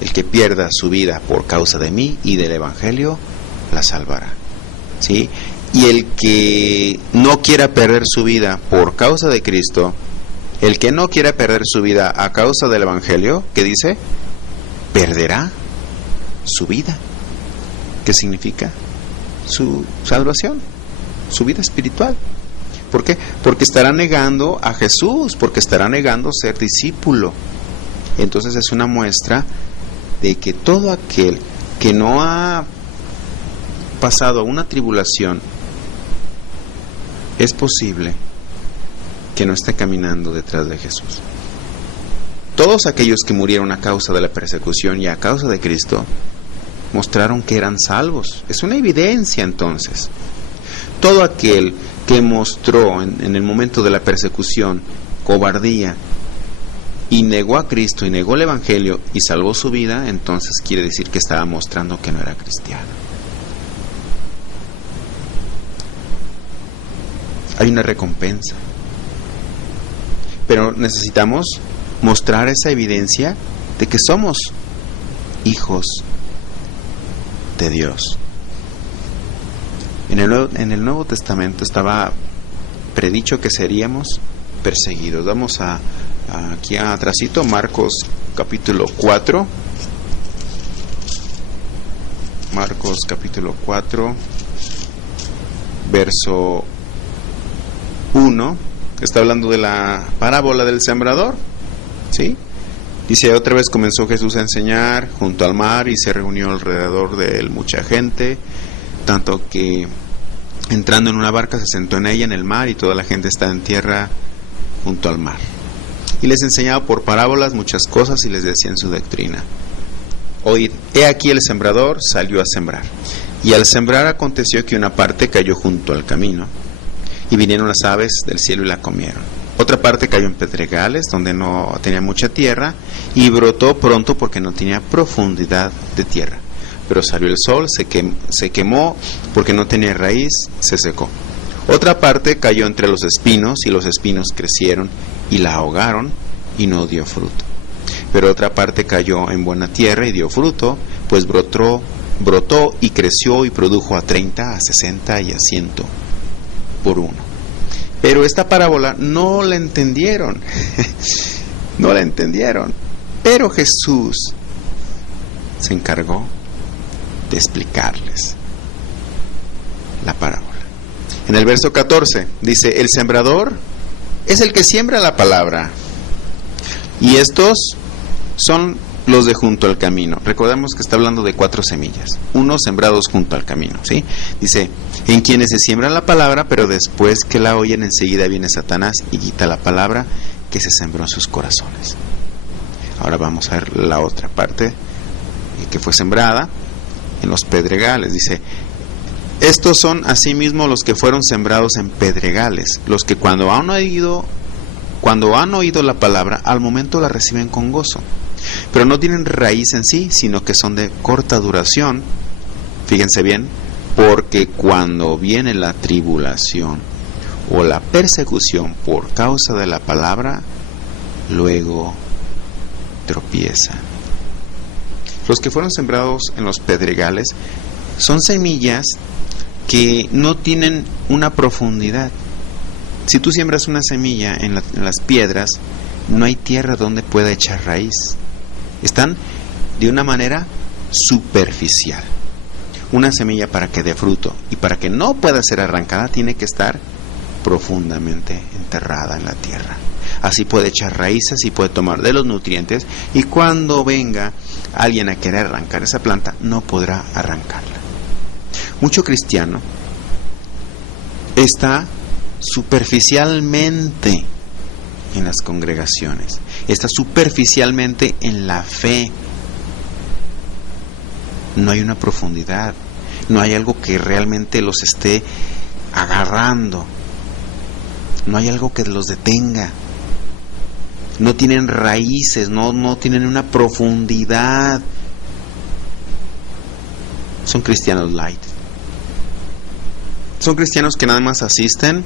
el que pierda su vida por causa de mí y del Evangelio, la salvará. ¿Sí? Y el que no quiera perder su vida por causa de Cristo, el que no quiera perder su vida a causa del Evangelio, ¿qué dice? Perderá su vida. ¿Qué significa? Su salvación, su vida espiritual. ¿Por qué? Porque estará negando a Jesús, porque estará negando ser discípulo. Entonces es una muestra de que todo aquel que no ha pasado una tribulación, es posible que no esté caminando detrás de Jesús. Todos aquellos que murieron a causa de la persecución y a causa de Cristo mostraron que eran salvos. Es una evidencia entonces. Todo aquel que mostró en el momento de la persecución cobardía y negó a Cristo y negó el Evangelio y salvó su vida, entonces quiere decir que estaba mostrando que no era cristiano. Hay una recompensa, pero necesitamos mostrar esa evidencia de que somos hijos de Dios. En el Nuevo Testamento estaba predicho que seríamos perseguidos. Vamos aquí atrásito, Marcos capítulo 4. Marcos capítulo 4, verso 1. Está hablando de la parábola del sembrador, ¿sí? Dice: otra vez comenzó Jesús a enseñar junto al mar y se reunió alrededor de él mucha gente, tanto que entrando en una barca se sentó en ella en el mar, y toda la gente estaba en tierra junto al mar. Y les enseñaba por parábolas muchas cosas y les decía en su doctrina: oíd, he aquí el sembrador salió a sembrar. Y al sembrar aconteció que una parte cayó junto al camino, y vinieron las aves del cielo y la comieron. Otra parte cayó en pedregales, donde no tenía mucha tierra, y brotó pronto porque no tenía profundidad de tierra. Pero salió el sol, se quemó porque no tenía raíz, se secó. Otra parte cayó entre los espinos, y los espinos crecieron y la ahogaron, y no dio fruto. Pero otra parte cayó en buena tierra y dio fruto, pues brotó y creció y produjo a 30, a 60 y a 100 por uno. Pero esta parábola no la entendieron. No la entendieron. Pero Jesús se encargó de explicarles la parábola. En el verso 14 dice: el sembrador es el que siembra la palabra, y estos son los de junto al camino. Recordemos que está hablando de 4 semillas, unos sembrados junto al camino, ¿sí? Dice: en quienes se siembra la palabra, pero después que la oyen, enseguida viene Satanás y quita la palabra que se sembró en sus corazones. Ahora vamos a ver la otra parte que fue sembrada en los pedregales. Dice: estos son asimismo los que fueron sembrados en pedregales, los que cuando han oído la palabra, al momento la reciben con gozo, pero no tienen raíz en sí, sino que son de corta duración. Fíjense bien, porque cuando viene la tribulación o la persecución por causa de la palabra, luego tropiezan. Los que fueron sembrados en los pedregales son semillas que no tienen una profundidad. Si tú siembras una semilla en las piedras, no hay tierra donde pueda echar raíz. Están de una manera superficial. Una semilla, para que dé fruto y para que no pueda ser arrancada, tiene que estar profundamente enterrada en la tierra. Así puede echar raíces y puede tomar de los nutrientes, y cuando venga alguien a querer arrancar esa planta, no podrá arrancarla. Mucho cristiano está superficialmente en las congregaciones, está superficialmente en la fe. No hay una profundidad, no hay algo que realmente los esté agarrando, no hay algo que los detenga, no tienen raíces, no tienen una profundidad. Son cristianos light. Son cristianos que nada más asisten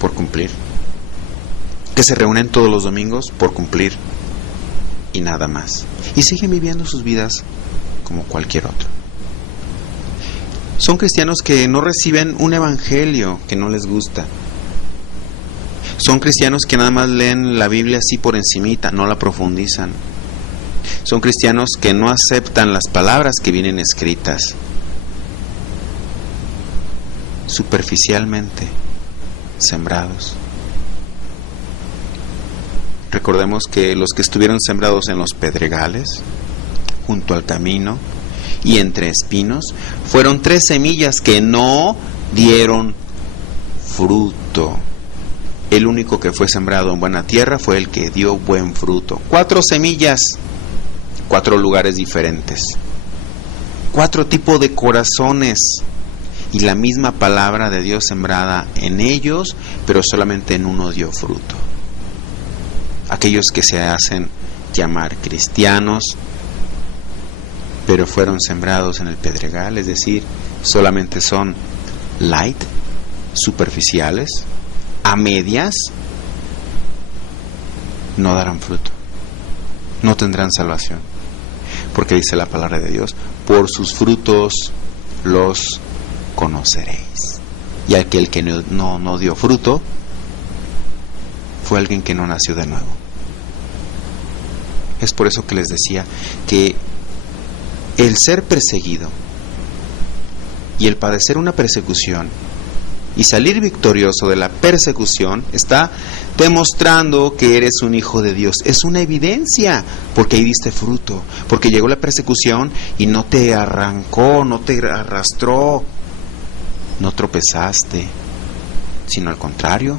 por cumplir, que se reúnen todos los domingos por cumplir y nada más, y siguen viviendo sus vidas como cualquier otro. Son cristianos que no reciben un evangelio que no les gusta. Son cristianos que nada más leen la Biblia así por encimita, no la profundizan. Son cristianos que no aceptan las palabras que vienen escritas. Superficialmente sembrados. Recordemos que los que estuvieron sembrados en los pedregales, junto al camino y entre espinos, fueron 3 semillas que no dieron fruto. El único que fue sembrado en buena tierra fue el que dio buen fruto. 4 semillas, 4 lugares diferentes, 4 tipos de corazones, y la misma palabra de Dios sembrada en ellos, pero solamente en uno dio fruto. Aquellos que se hacen llamar cristianos, pero fueron sembrados en el pedregal, es decir, solamente son light, superficiales, a medias, no darán fruto, no tendrán salvación. Porque dice la palabra de Dios, por sus frutos los conoceréis. Y aquel que no dio fruto fue alguien que no nació de nuevo. Es por eso que les decía que el ser perseguido y el padecer una persecución y salir victorioso de la persecución está demostrando que eres un hijo de Dios. Es una evidencia, porque ahí diste fruto, porque llegó la persecución y no te arrancó, no te arrastró, no tropezaste, sino al contrario,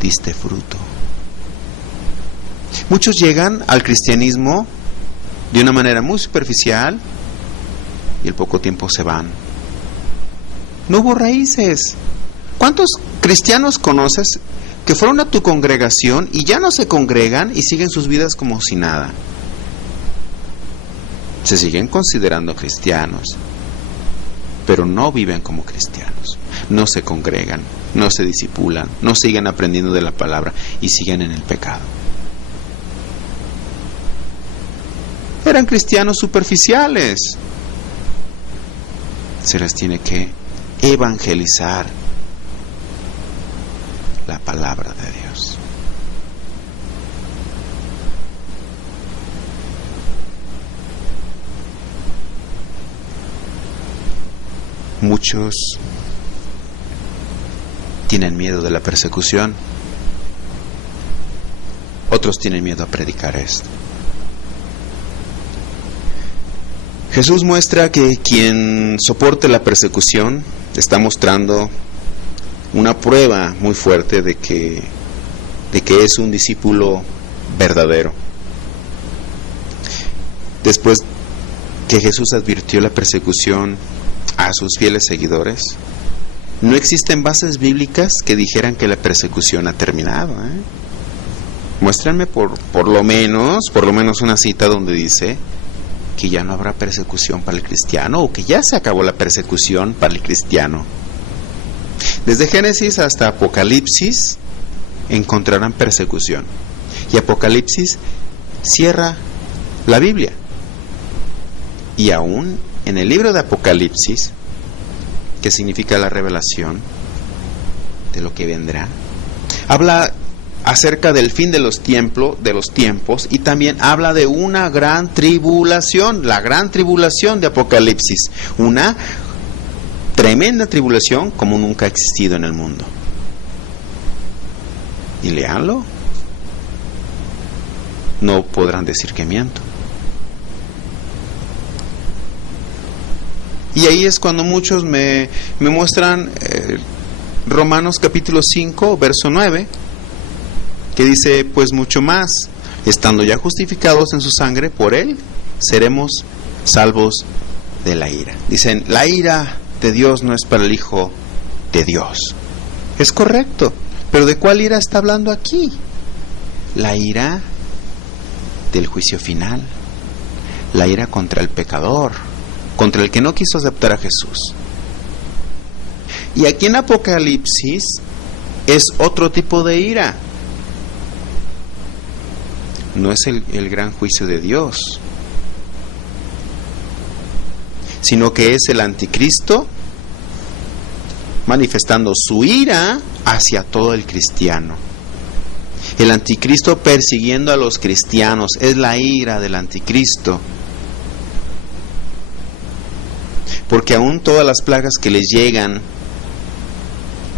diste fruto. Muchos llegan al cristianismo de una manera muy superficial y al poco tiempo se van. No hubo raíces. ¿Cuántos cristianos conoces que fueron a tu congregación y ya no se congregan y siguen sus vidas como si nada? Se siguen considerando cristianos, pero no viven como cristianos. No se congregan, no se discipulan, no siguen aprendiendo de la palabra y siguen en el pecado. Eran cristianos superficiales. Se les tiene que evangelizar la palabra de Dios. Muchos tienen miedo de la persecución, otros tienen miedo a predicar esto. Jesús muestra que quien soporte la persecución está mostrando una prueba muy fuerte de que es un discípulo verdadero. Después que Jesús advirtió la persecución a sus fieles seguidores, no existen bases bíblicas que dijeran que la persecución ha terminado. Muéstranme por lo menos una cita donde dice que ya no habrá persecución para el cristiano, o que ya se acabó la persecución para el cristiano. Desde Génesis hasta Apocalipsis encontrarán persecución, y Apocalipsis cierra la Biblia. Y aún en el libro de Apocalipsis, que significa la revelación de lo que vendrá, habla acerca del fin de los tiempos, y también habla de una gran tribulación, la gran tribulación de Apocalipsis, una tremenda tribulación como nunca ha existido en el mundo. Y léanlo, no podrán decir que miento. Y ahí es cuando muchos me muestran Romanos capítulo 5, verso 9, que dice, pues mucho más, estando ya justificados en su sangre, por él seremos salvos de la ira. Dicen, la ira de Dios no es para el Hijo de Dios. Es correcto, pero ¿de cuál ira está hablando aquí? La ira del juicio final, la ira contra el pecador, contra el que no quiso aceptar a Jesús. Y aquí en Apocalipsis es otro tipo de ira. No es el gran juicio de Dios, sino que es el anticristo manifestando su ira hacia todo el cristiano. El anticristo persiguiendo a los cristianos, es la ira del anticristo. Porque aún todas las plagas que les llegan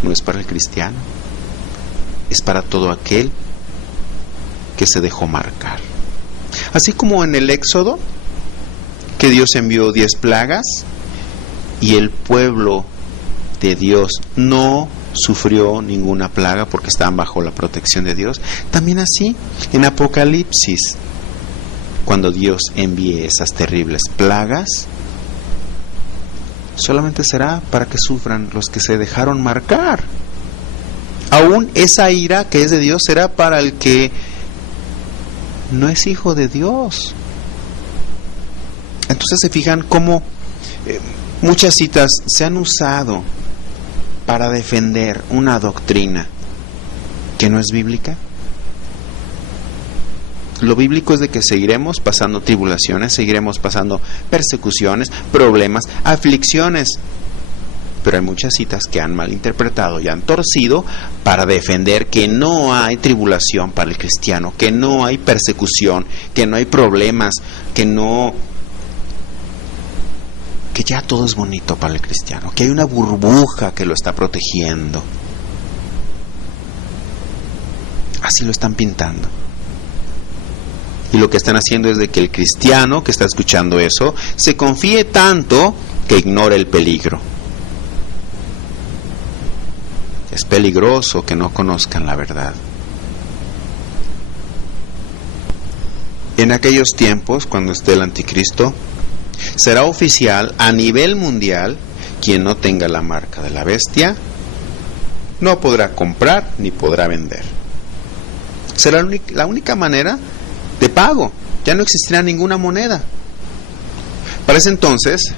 no es para el cristiano, es para todo aquel que se dejó marcar. Así como en el Éxodo, que Dios envió 10 plagas y el pueblo de Dios no sufrió ninguna plaga porque estaban bajo la protección de Dios, también así en Apocalipsis, cuando Dios envíe esas terribles plagas, solamente será para que sufran los que se dejaron marcar. Aún esa ira que es de Dios será para el que no es hijo de Dios. Entonces se fijan cómo muchas citas se han usado para defender una doctrina que no es bíblica. Lo bíblico es de que seguiremos pasando tribulaciones, seguiremos pasando persecuciones, problemas, aflicciones. Pero hay muchas citas que han malinterpretado y han torcido para defender que no hay tribulación para el cristiano, que no hay persecución, que no hay problemas, que ya todo es bonito para el cristiano, que hay una burbuja que lo está protegiendo. Así lo están pintando. Y lo que están haciendo es de que el cristiano que está escuchando eso se confíe tanto que ignore el peligro. Es peligroso que no conozcan la verdad. En aquellos tiempos, cuando esté el anticristo, será oficial a nivel mundial: quien no tenga la marca de la bestia no podrá comprar ni podrá vender. Será la única manera de pago. Ya no existirá ninguna moneda. Para ese entonces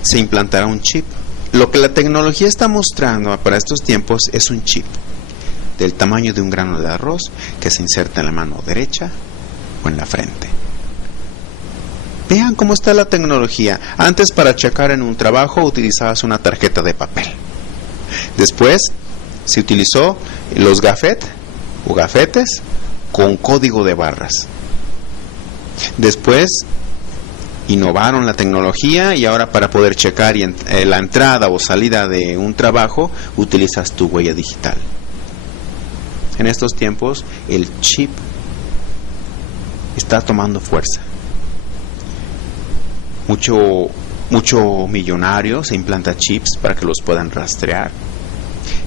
se implantará un chip. Lo que la tecnología está mostrando para estos tiempos es un chip del tamaño de un grano de arroz que se inserta en la mano derecha o en la frente. Vean cómo está la tecnología. Antes, para checar en un trabajo utilizabas una tarjeta de papel. Después se utilizó los gafetes o gafetes con código de barras. Después innovaron la tecnología y ahora para poder checar la entrada o salida de un trabajo utilizas tu huella digital. En estos tiempos el chip está tomando fuerza. Mucho millonario se implanta chips para que los puedan rastrear.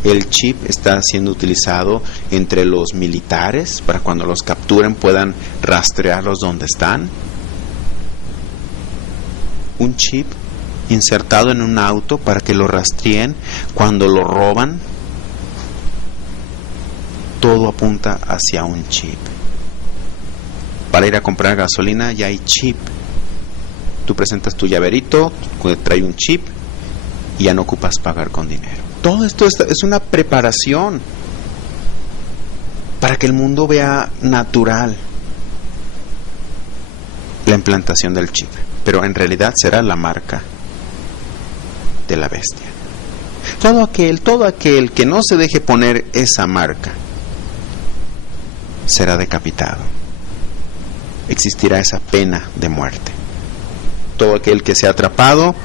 El chip está siendo utilizado entre los militares para cuando los capturen puedan rastrearlos donde están. Un chip insertado en un auto para que lo rastreen cuando lo roban. Todo apunta hacia un chip. Para ir a comprar gasolina ya hay chip. Tú presentas tu llaverito que trae un chip y ya no ocupas pagar con dinero. Todo esto es una preparación para que el mundo vea natural la implantación del chip, pero en realidad será la marca de la bestia. Todo aquel que no se deje poner esa marca será decapitado. Existirá esa pena de muerte. Todo aquel que sea atrapado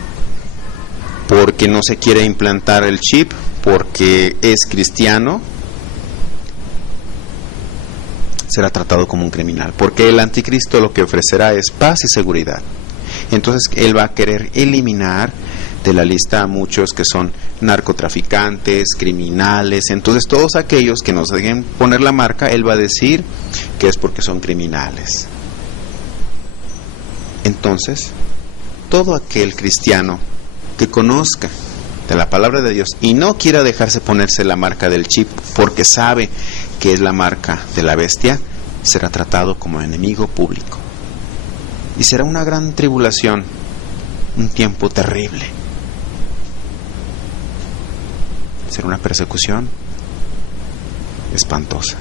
porque no se quiere implantar el chip, porque es cristiano, será tratado como un criminal, porque el anticristo lo que ofrecerá es paz y seguridad. Entonces él va a querer eliminar de la lista a muchos que son narcotraficantes, criminales. Entonces todos aquellos que nos dejen poner la marca, él va a decir que es porque son criminales. Entonces todo aquel cristiano que conozca de la palabra de Dios y no quiera dejarse ponerse la marca del chip porque sabe que es la marca de la bestia, será tratado como enemigo público. Y será una gran tribulación, un tiempo terrible. Será una persecución espantosa.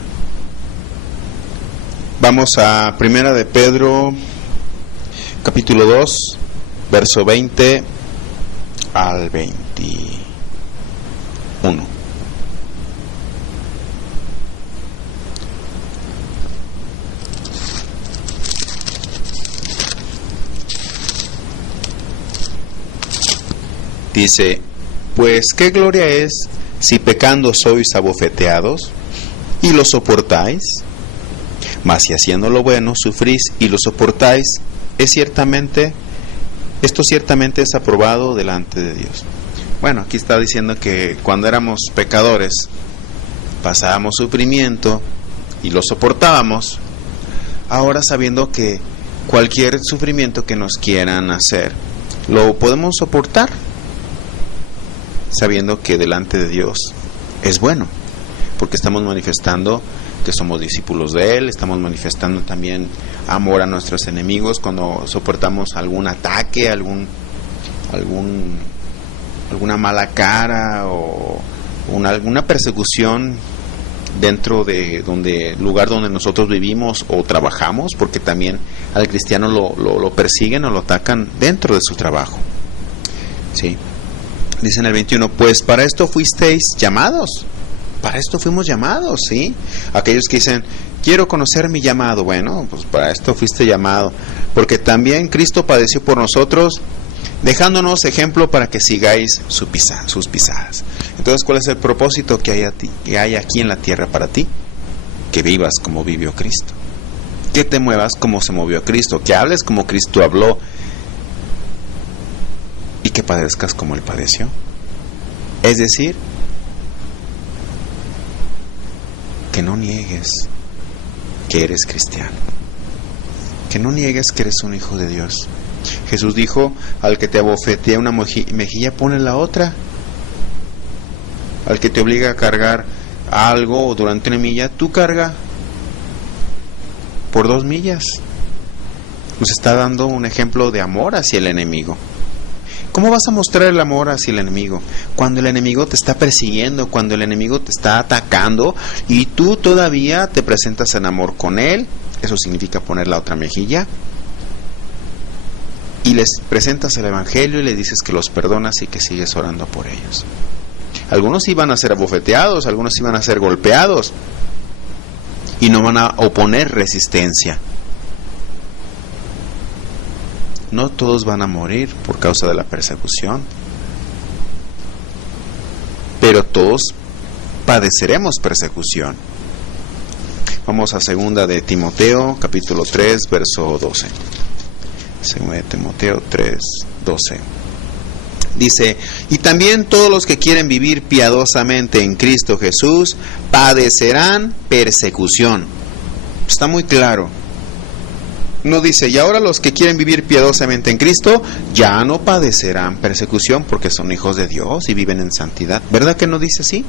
Vamos a Primera de Pedro, capítulo 2, verso 20 al 21. Dice: pues qué gloria es si pecando sois abofeteados y lo soportáis, mas si haciendo lo bueno sufrís y lo soportáis, esto ciertamente es aprobado delante de Dios. Bueno, aquí está diciendo que cuando éramos pecadores pasábamos sufrimiento y lo soportábamos. Ahora, sabiendo que cualquier sufrimiento que nos quieran hacer lo podemos soportar, sabiendo que delante de Dios es bueno, porque estamos manifestando que somos discípulos de Él, estamos manifestando también amor a nuestros enemigos cuando soportamos algún ataque, alguna mala cara o alguna persecución dentro de lugar donde nosotros vivimos o trabajamos, porque también al cristiano lo persiguen o lo atacan dentro de su trabajo. ¿Sí? Dice en el 21, pues para esto fuisteis llamados. Para esto fuimos llamados, ¿sí? Aquellos que dicen, quiero conocer mi llamado. Bueno, pues para esto fuiste llamado. Porque también Cristo padeció por nosotros, dejándonos ejemplo para que sigáis sus pisadas. Entonces, ¿cuál es el propósito que hay aquí en la tierra para ti? Que vivas como vivió Cristo. Que te muevas como se movió Cristo. Que hables como Cristo habló. Y que padezcas como Él padeció. Es decir, que no niegues que eres cristiano. Que no niegues que eres un hijo de Dios. Jesús dijo, al que te abofetea una mejilla, ponle la otra. Al que te obliga a cargar algo durante 1 milla, tú carga por 2 millas. Nos está dando un ejemplo de amor hacia el enemigo. ¿Cómo vas a mostrar el amor hacia el enemigo? Cuando el enemigo te está persiguiendo, cuando el enemigo te está atacando y tú todavía te presentas en amor con él. Eso significa poner la otra mejilla. Y les presentas el evangelio y le dices que los perdonas y que sigues orando por ellos. Algunos iban a ser abofeteados, algunos iban a ser golpeados y no van a oponer resistencia. No todos van a morir por causa de la persecución, pero todos padeceremos persecución. Vamos a 2 de Timoteo, capítulo 3, verso 12. 2 de Timoteo 3, 12. Dice, y también todos los que quieren vivir piadosamente en Cristo Jesús padecerán persecución. Está muy claro. No dice, y ahora los que quieren vivir piadosamente en Cristo ya no padecerán persecución porque son hijos de Dios y viven en santidad. ¿Verdad que no dice así?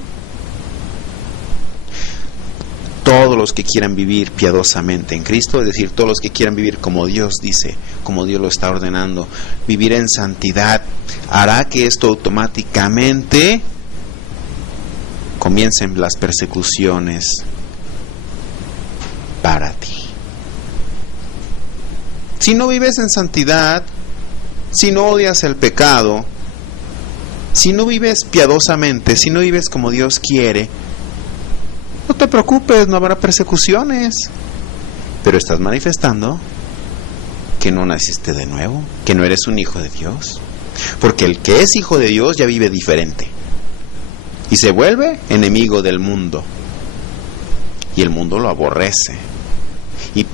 Todos los que quieran vivir piadosamente en Cristo, es decir, todos los que quieran vivir como Dios dice, como Dios lo está ordenando, vivir en santidad, hará que esto automáticamente comiencen las persecuciones para ti. Si no vives en santidad, si no odias el pecado, si no vives piadosamente, si no vives como Dios quiere, no te preocupes, no habrá persecuciones. Pero estás manifestando que no naciste de nuevo, que no eres un hijo de Dios. Porque el que es hijo de Dios ya vive diferente. Y se vuelve enemigo del mundo. Y el mundo lo aborrece. Y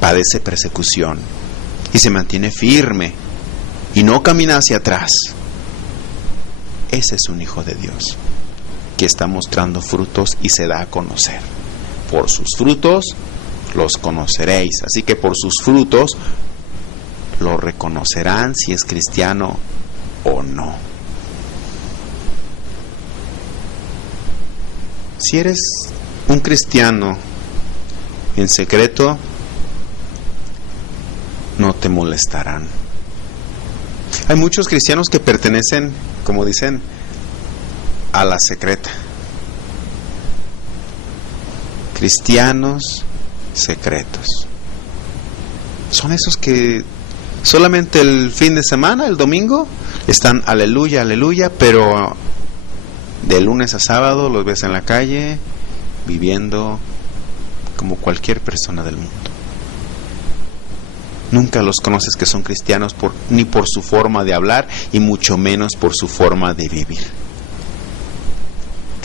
padece persecución. Y se mantiene firme. Y no camina hacia atrás. Ese es un hijo de Dios, que está mostrando frutos y se da a conocer. Por sus frutos los conoceréis. Así que por sus frutos lo reconocerán si es cristiano o no. Si eres un cristiano en secreto, no te molestarán. Hay muchos cristianos que pertenecen, como dicen, a la secreta. Cristianos secretos. Son esos que solamente el fin de semana, el domingo, están aleluya, aleluya, pero de lunes a sábado los ves en la calle viviendo como cualquier persona del mundo. Nunca los conoces que son cristianos ni por su forma de hablar y mucho menos por su forma de vivir.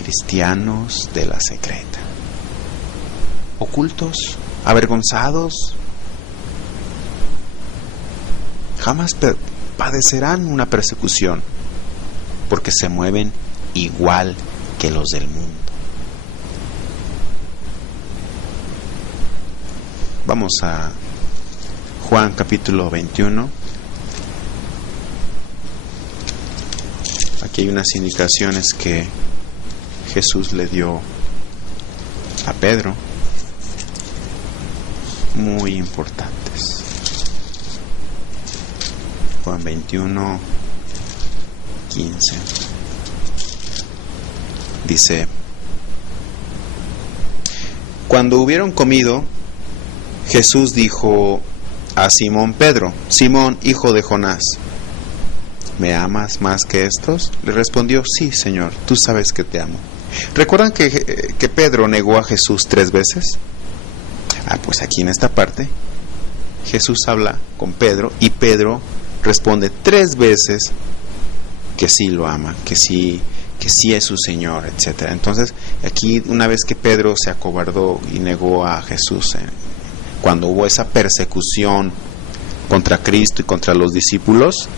Cristianos de la secreta, ocultos, avergonzados, jamás padecerán una persecución porque se mueven igual que los del mundo. Vamos a Juan capítulo 21. Aquí hay unas indicaciones que Jesús le dio a Pedro, muy importantes. Juan 21, 15. Dice: Cuando hubieron comido, Jesús dijo a Simón Pedro: Simón, hijo de Jonás, ¿me amas más que estos? Le respondió: sí, Señor, tú sabes que te amo. ¿Recuerdan que Pedro negó a Jesús 3 veces? Pues aquí en esta parte Jesús habla con Pedro y Pedro responde 3 veces que sí lo ama, que sí es su Señor, etc. Entonces aquí, una vez que Pedro se acobardó y negó a Jesús, cuando hubo esa persecución contra Cristo y contra los discípulos,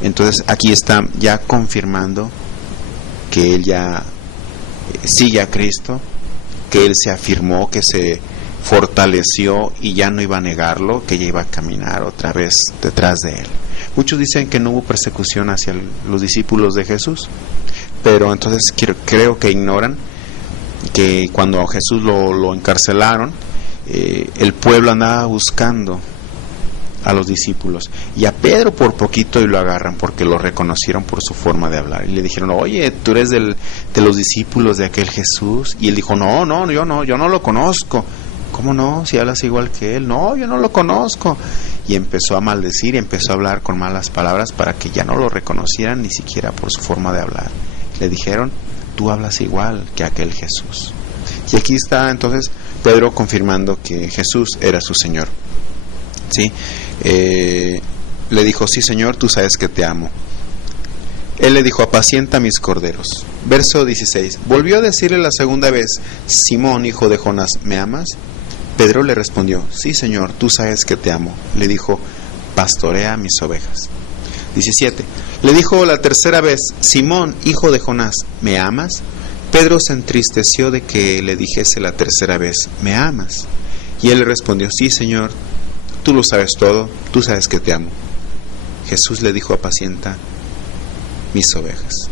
entonces aquí está ya confirmando que él ya sigue a Cristo, que él se afirmó, que se fortaleció y ya no iba a negarlo, que ya iba a caminar otra vez detrás de él. Muchos dicen que no hubo persecución hacia los discípulos de Jesús, pero entonces creo que ignoran que cuando a Jesús lo encarcelaron, el pueblo andaba buscando a los discípulos, y a Pedro por poquito y lo agarran porque lo reconocieron por su forma de hablar y le dijeron: oye, tú eres de los discípulos de aquel Jesús. Y él dijo: no, yo no lo conozco. ¿Cómo no? Si hablas igual que él. No, yo no lo conozco. Y empezó a maldecir y empezó a hablar con malas palabras para que ya no lo reconocieran ni siquiera por su forma de hablar. Le dijeron: tú hablas igual que aquel Jesús. Y aquí está entonces Pedro confirmando que Jesús era su Señor. ¿Sí? Le dijo: sí, Señor, tú sabes que te amo. Él le dijo: apacienta mis corderos. Verso 16. Volvió a decirle la segunda vez: Simón, hijo de Jonás, ¿me amas? Pedro le respondió: sí, Señor, tú sabes que te amo. Le dijo: pastorea mis ovejas. 17. Le dijo la tercera vez: Simón, hijo de Jonás, ¿me amas? Pedro se entristeció de que le dijese la tercera vez: ¿me amas? Y él le respondió: sí, Señor, tú lo sabes todo, tú sabes que te amo. Jesús le dijo: apacienta mis ovejas.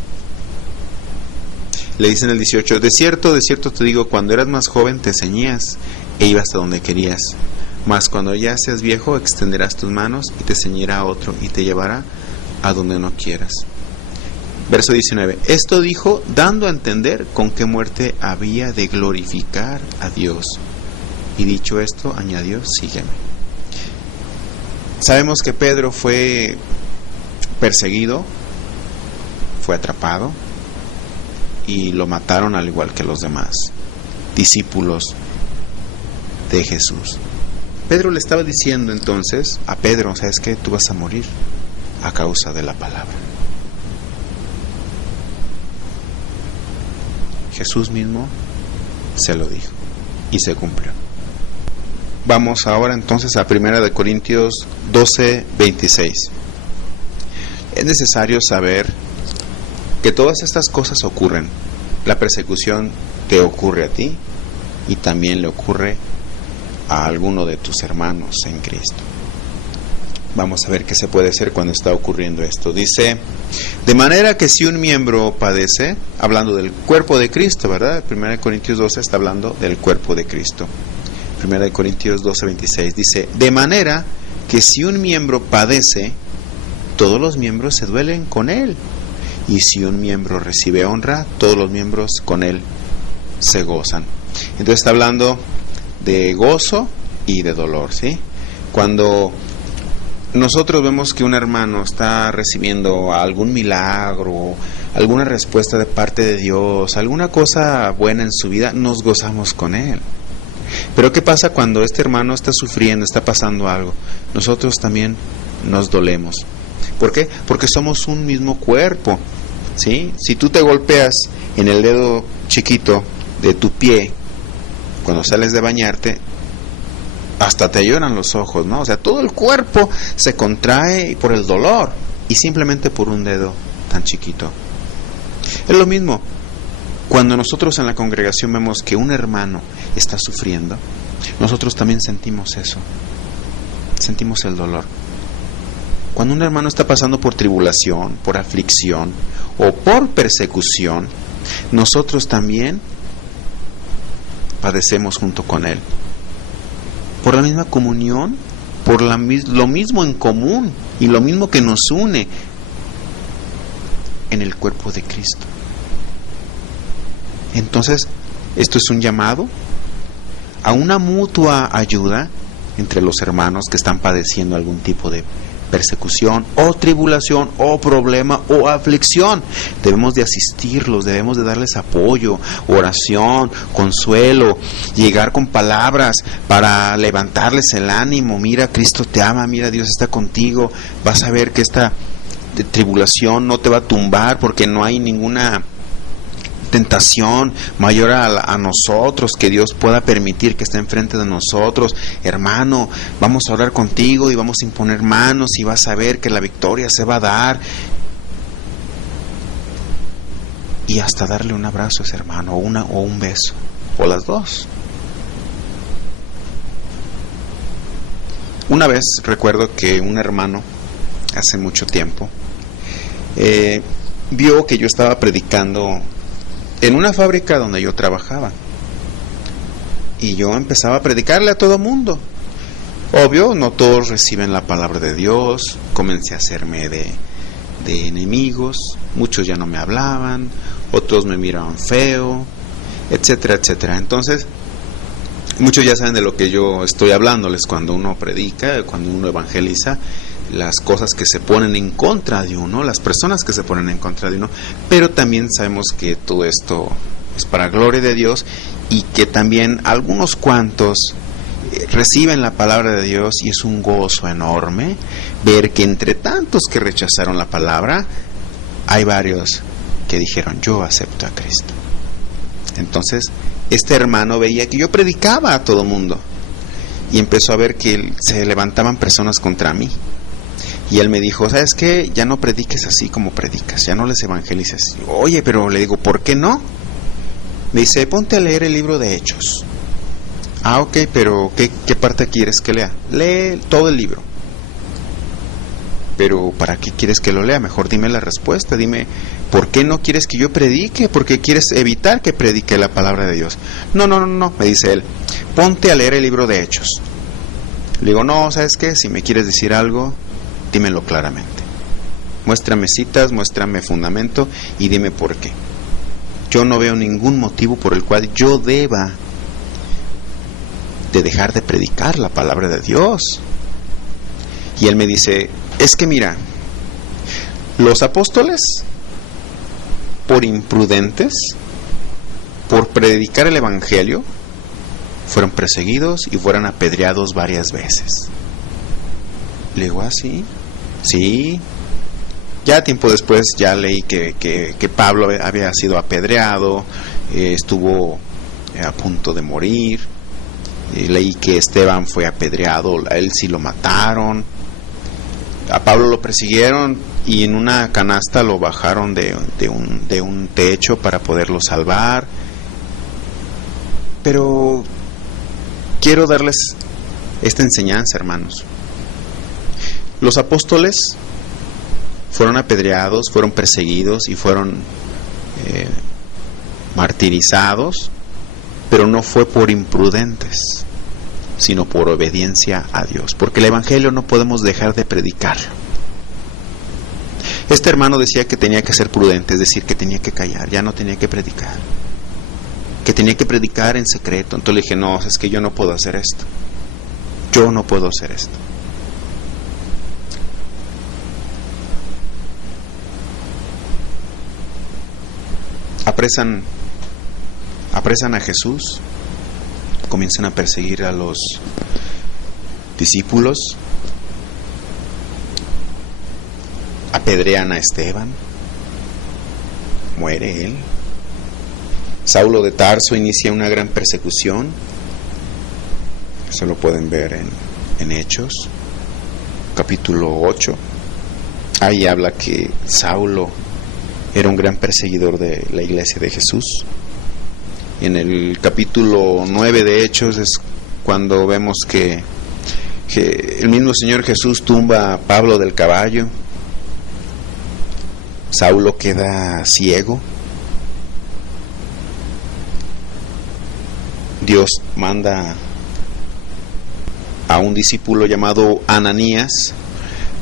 Le dice en el 18: de cierto te digo, cuando eras más joven te ceñías e ibas hasta donde querías, mas cuando ya seas viejo extenderás tus manos y te ceñirá otro y te llevará a donde no quieras. Verso 19. Esto dijo dando a entender con qué muerte había de glorificar a Dios. Y dicho esto, añadió: sígueme. Sabemos que Pedro fue perseguido, fue atrapado y lo mataron al igual que los demás discípulos de Jesús. Pedro le estaba diciendo entonces a Pedro: ¿sabes qué? Tú vas a morir a causa de la palabra. Jesús mismo se lo dijo y se cumplió. Vamos ahora entonces a 1 Corintios 12:26. Es necesario saber que todas estas cosas ocurren. La persecución te ocurre a ti y también le ocurre a alguno de tus hermanos en Cristo. Vamos a ver qué se puede hacer cuando está ocurriendo esto. Dice: de manera que si un miembro padece, hablando del cuerpo de Cristo, ¿verdad? 1 Corintios 12 está hablando del cuerpo de Cristo. 1 Corintios 12:26 dice: de manera que si un miembro padece, todos los miembros se duelen con él. Y si un miembro recibe honra, todos los miembros con él se gozan. Entonces está hablando de gozo y de dolor, ¿sí? Cuando nosotros vemos que un hermano está recibiendo algún milagro, alguna respuesta de parte de Dios, alguna cosa buena en su vida, nos gozamos con él. Pero ¿qué pasa cuando este hermano está sufriendo, está pasando algo? Nosotros también nos dolemos. ¿Por qué? Porque somos un mismo cuerpo, ¿sí? Si tú te golpeas en el dedo chiquito de tu pie cuando sales de bañarte, hasta te lloran los ojos, ¿no? O sea, todo el cuerpo se contrae por el dolor y simplemente por un dedo tan chiquito. Es lo mismo cuando nosotros en la congregación vemos que un hermano está sufriendo, nosotros también sentimos eso, sentimos el dolor. Cuando un hermano está pasando por tribulación, por aflicción o por persecución, nosotros también padecemos junto con él. Por la misma comunión, por lo mismo en común y lo mismo que nos une en el cuerpo de Cristo. Entonces, esto es un llamado a una mutua ayuda entre los hermanos que están padeciendo algún tipo de persecución o tribulación o problema o aflicción. Debemos de asistirlos, debemos de darles apoyo, oración, consuelo, llegar con palabras para levantarles el ánimo. Mira, Cristo te ama, mira, Dios está contigo, vas a ver que esta tribulación no te va a tumbar porque no hay ninguna tentación mayor a nosotros que Dios pueda permitir que esté enfrente de nosotros. Hermano, vamos a orar contigo y vamos a imponer manos y vas a ver que la victoria se va a dar. Y hasta darle un abrazo a ese hermano, o un beso, o las dos. Una vez recuerdo que un hermano, hace mucho tiempo, vio que yo estaba predicando en una fábrica donde yo trabajaba, y yo empezaba a predicarle a todo mundo. Obvio, no todos reciben la palabra de Dios. Comencé a hacerme de enemigos, muchos ya no me hablaban, otros me miraban feo, etcétera, etcétera. Entonces, muchos ya saben de lo que yo estoy hablándoles cuando uno predica, cuando uno evangeliza, las cosas que se ponen en contra de uno, las personas que se ponen en contra de uno, pero también sabemos que todo esto es para gloria de Dios y que también algunos cuantos reciben la palabra de Dios, y es un gozo enorme ver que entre tantos que rechazaron la palabra, hay varios que dijeron: yo acepto a Cristo. Entonces, este hermano veía que yo predicaba a todo mundo y empezó a ver que se levantaban personas contra mí. Y él me dijo: ¿sabes qué? Ya no prediques así como predicas, ya no les evangelices. Oye, pero le digo: ¿por qué no? Me dice: ponte a leer el libro de Hechos. Ah, ok, pero ¿qué parte quieres que lea? Lee todo el libro. Pero ¿para qué quieres que lo lea? Mejor dime la respuesta, dime ¿por qué no quieres que yo predique? ¿Por qué quieres evitar que predique la palabra de Dios? No, me dice él: ponte a leer el libro de Hechos. Le digo: no, ¿sabes qué? Si me quieres decir algo, dímelo claramente. Muéstrame citas, muéstrame fundamento y dime por qué. Yo no veo ningún motivo por el cual yo deba de dejar de predicar la palabra de Dios. Y él me dice: es que mira, los apóstoles, por imprudentes, por predicar el evangelio, fueron perseguidos y fueron apedreados varias veces. Le digo: ¿ah, sí? Sí. Ya tiempo después ya leí que Pablo había sido apedreado, estuvo a punto de morir. Leí que Esteban fue apedreado, a él sí lo mataron. A Pablo lo persiguieron y en una canasta lo bajaron de un techo para poderlo salvar. Pero quiero darles esta enseñanza, hermanos. Los apóstoles fueron apedreados, fueron perseguidos y fueron martirizados, pero no fue por imprudentes, sino por obediencia a Dios, porque el evangelio no podemos dejar de predicarlo. Este hermano decía que tenía que ser prudente, es decir, que tenía que callar, ya no tenía que predicar, que tenía que predicar en secreto. Entonces le dije: no, es que yo no puedo hacer esto, yo no puedo hacer esto. Apresan a Jesús, comienzan a perseguir a los discípulos, apedrean a Esteban, muere él. Saulo de Tarso inicia una gran persecución, eso lo pueden ver en Hechos, capítulo 8. Ahí habla que Saulo era un gran perseguidor de la iglesia de Jesús. En el capítulo 9 de Hechos es cuando vemos que el mismo Señor Jesús tumba a Pablo del caballo. Saulo queda ciego. Dios manda a un discípulo llamado Ananías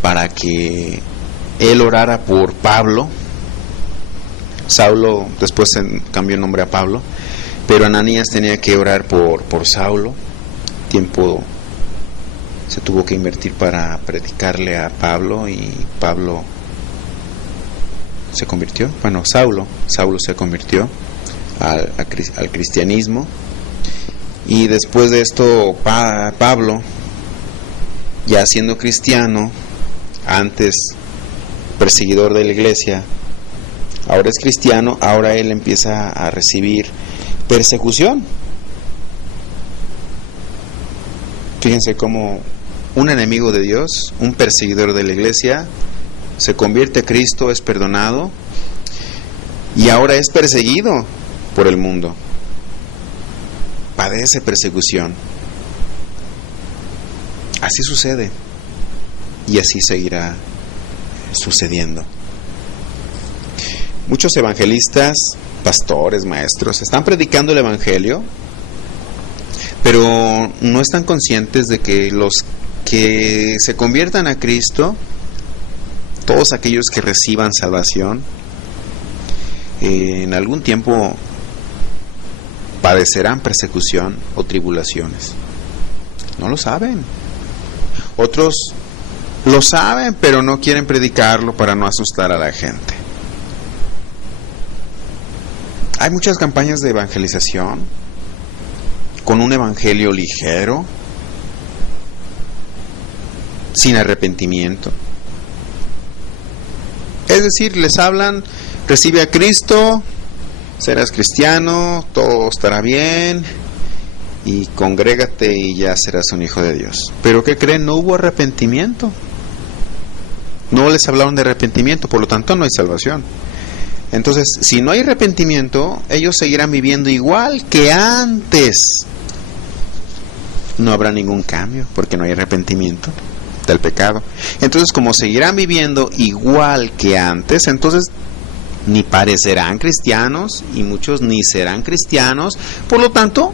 para que él orara por Pablo. Saulo después cambió el nombre a Pablo. Pero Ananías tenía que orar por Saulo. Tiempo se tuvo que invertir para predicarle a Pablo, y Pablo se convirtió. Bueno, Saulo se convirtió al cristianismo. Y después de esto, Pablo, ya siendo cristiano, antes perseguidor de la iglesia, ahora es cristiano, ahora él empieza a recibir persecución. Fíjense cómo un enemigo de Dios, un perseguidor de la iglesia, se convierte a Cristo, es perdonado, y ahora es perseguido por el mundo. Padece persecución. Así sucede, y así seguirá sucediendo. Muchos evangelistas, pastores, maestros, están predicando el evangelio, pero no están conscientes de que los que se conviertan a Cristo, todos aquellos que reciban salvación, en algún tiempo padecerán persecución o tribulaciones. No lo saben. Otros lo saben, pero no quieren predicarlo para no asustar a la gente. Hay muchas campañas de evangelización con un evangelio ligero, sin arrepentimiento. Es decir, les hablan: recibe a Cristo, serás cristiano, todo estará bien, y congrégate y ya serás un hijo de Dios. Pero ¿qué creen? No hubo arrepentimiento. No les hablaron de arrepentimiento, por lo tanto no hay salvación. Entonces, si no hay arrepentimiento, ellos seguirán viviendo igual que antes. No habrá ningún cambio, porque no hay arrepentimiento del pecado. Entonces, como seguirán viviendo igual que antes, entonces ni parecerán cristianos, y muchos ni serán cristianos. Por lo tanto,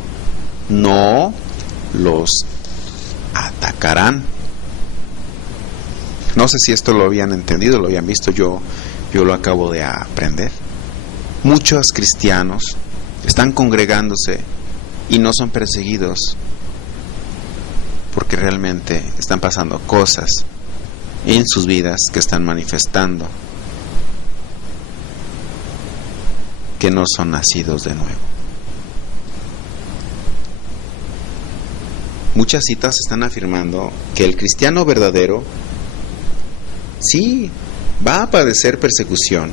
no los atacarán. No sé si esto lo habían entendido, lo habían visto. Yo lo acabo de aprender. Muchos cristianos están congregándose y no son perseguidos, porque realmente están pasando cosas en sus vidas que están manifestando que no son nacidos de nuevo. Muchas citas están afirmando que el cristiano verdadero sí va a padecer persecución,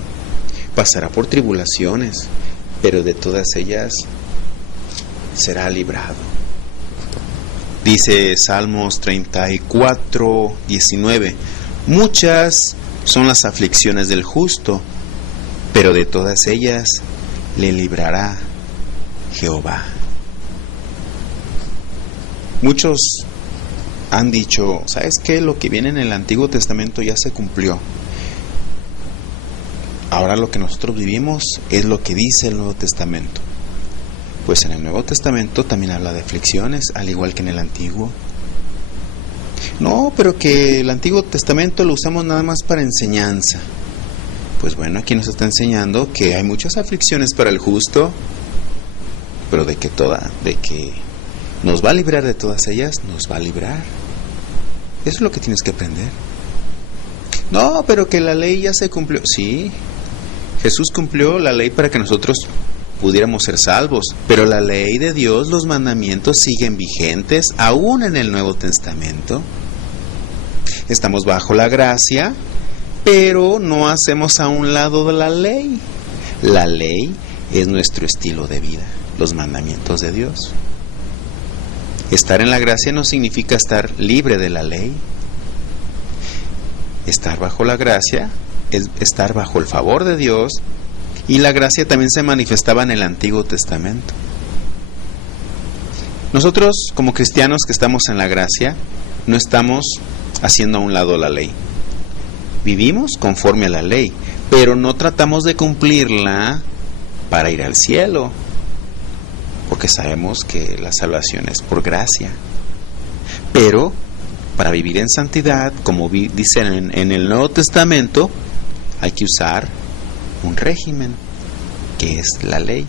pasará por tribulaciones, pero de todas ellas será librado. Dice Salmos 34:19: muchas son las aflicciones del justo, pero de todas ellas le librará Jehová. Muchos han dicho: ¿sabes qué? Lo que viene en el Antiguo Testamento ya se cumplió. Ahora lo que nosotros vivimos es lo que dice el Nuevo Testamento. Pues en el Nuevo Testamento también habla de aflicciones, al igual que en el Antiguo. No, pero que el Antiguo Testamento lo usamos nada más para enseñanza. Pues bueno, aquí nos está enseñando que hay muchas aflicciones para el justo, pero de que nos va a librar de todas ellas, nos va a librar. Eso es lo que tienes que aprender. No, pero que la ley ya se cumplió. Sí, Jesús cumplió la ley para que nosotros pudiéramos ser salvos, pero la ley de Dios, los mandamientos siguen vigentes aún en el Nuevo Testamento. Estamos bajo la gracia, pero no hacemos a un lado de la ley. La ley es nuestro estilo de vida, los mandamientos de Dios. Estar en la gracia no significa estar libre de la ley. Estar bajo la gracia es estar bajo el favor de Dios, y la gracia también se manifestaba en el Antiguo Testamento. Nosotros, como cristianos que estamos en la gracia, no estamos haciendo a un lado la ley. Vivimos conforme a la ley, pero no tratamos de cumplirla para ir al cielo, porque sabemos que la salvación es por gracia. Pero para vivir en santidad, como dicen en el Nuevo Testamento, hay que usar un régimen, que es la ley.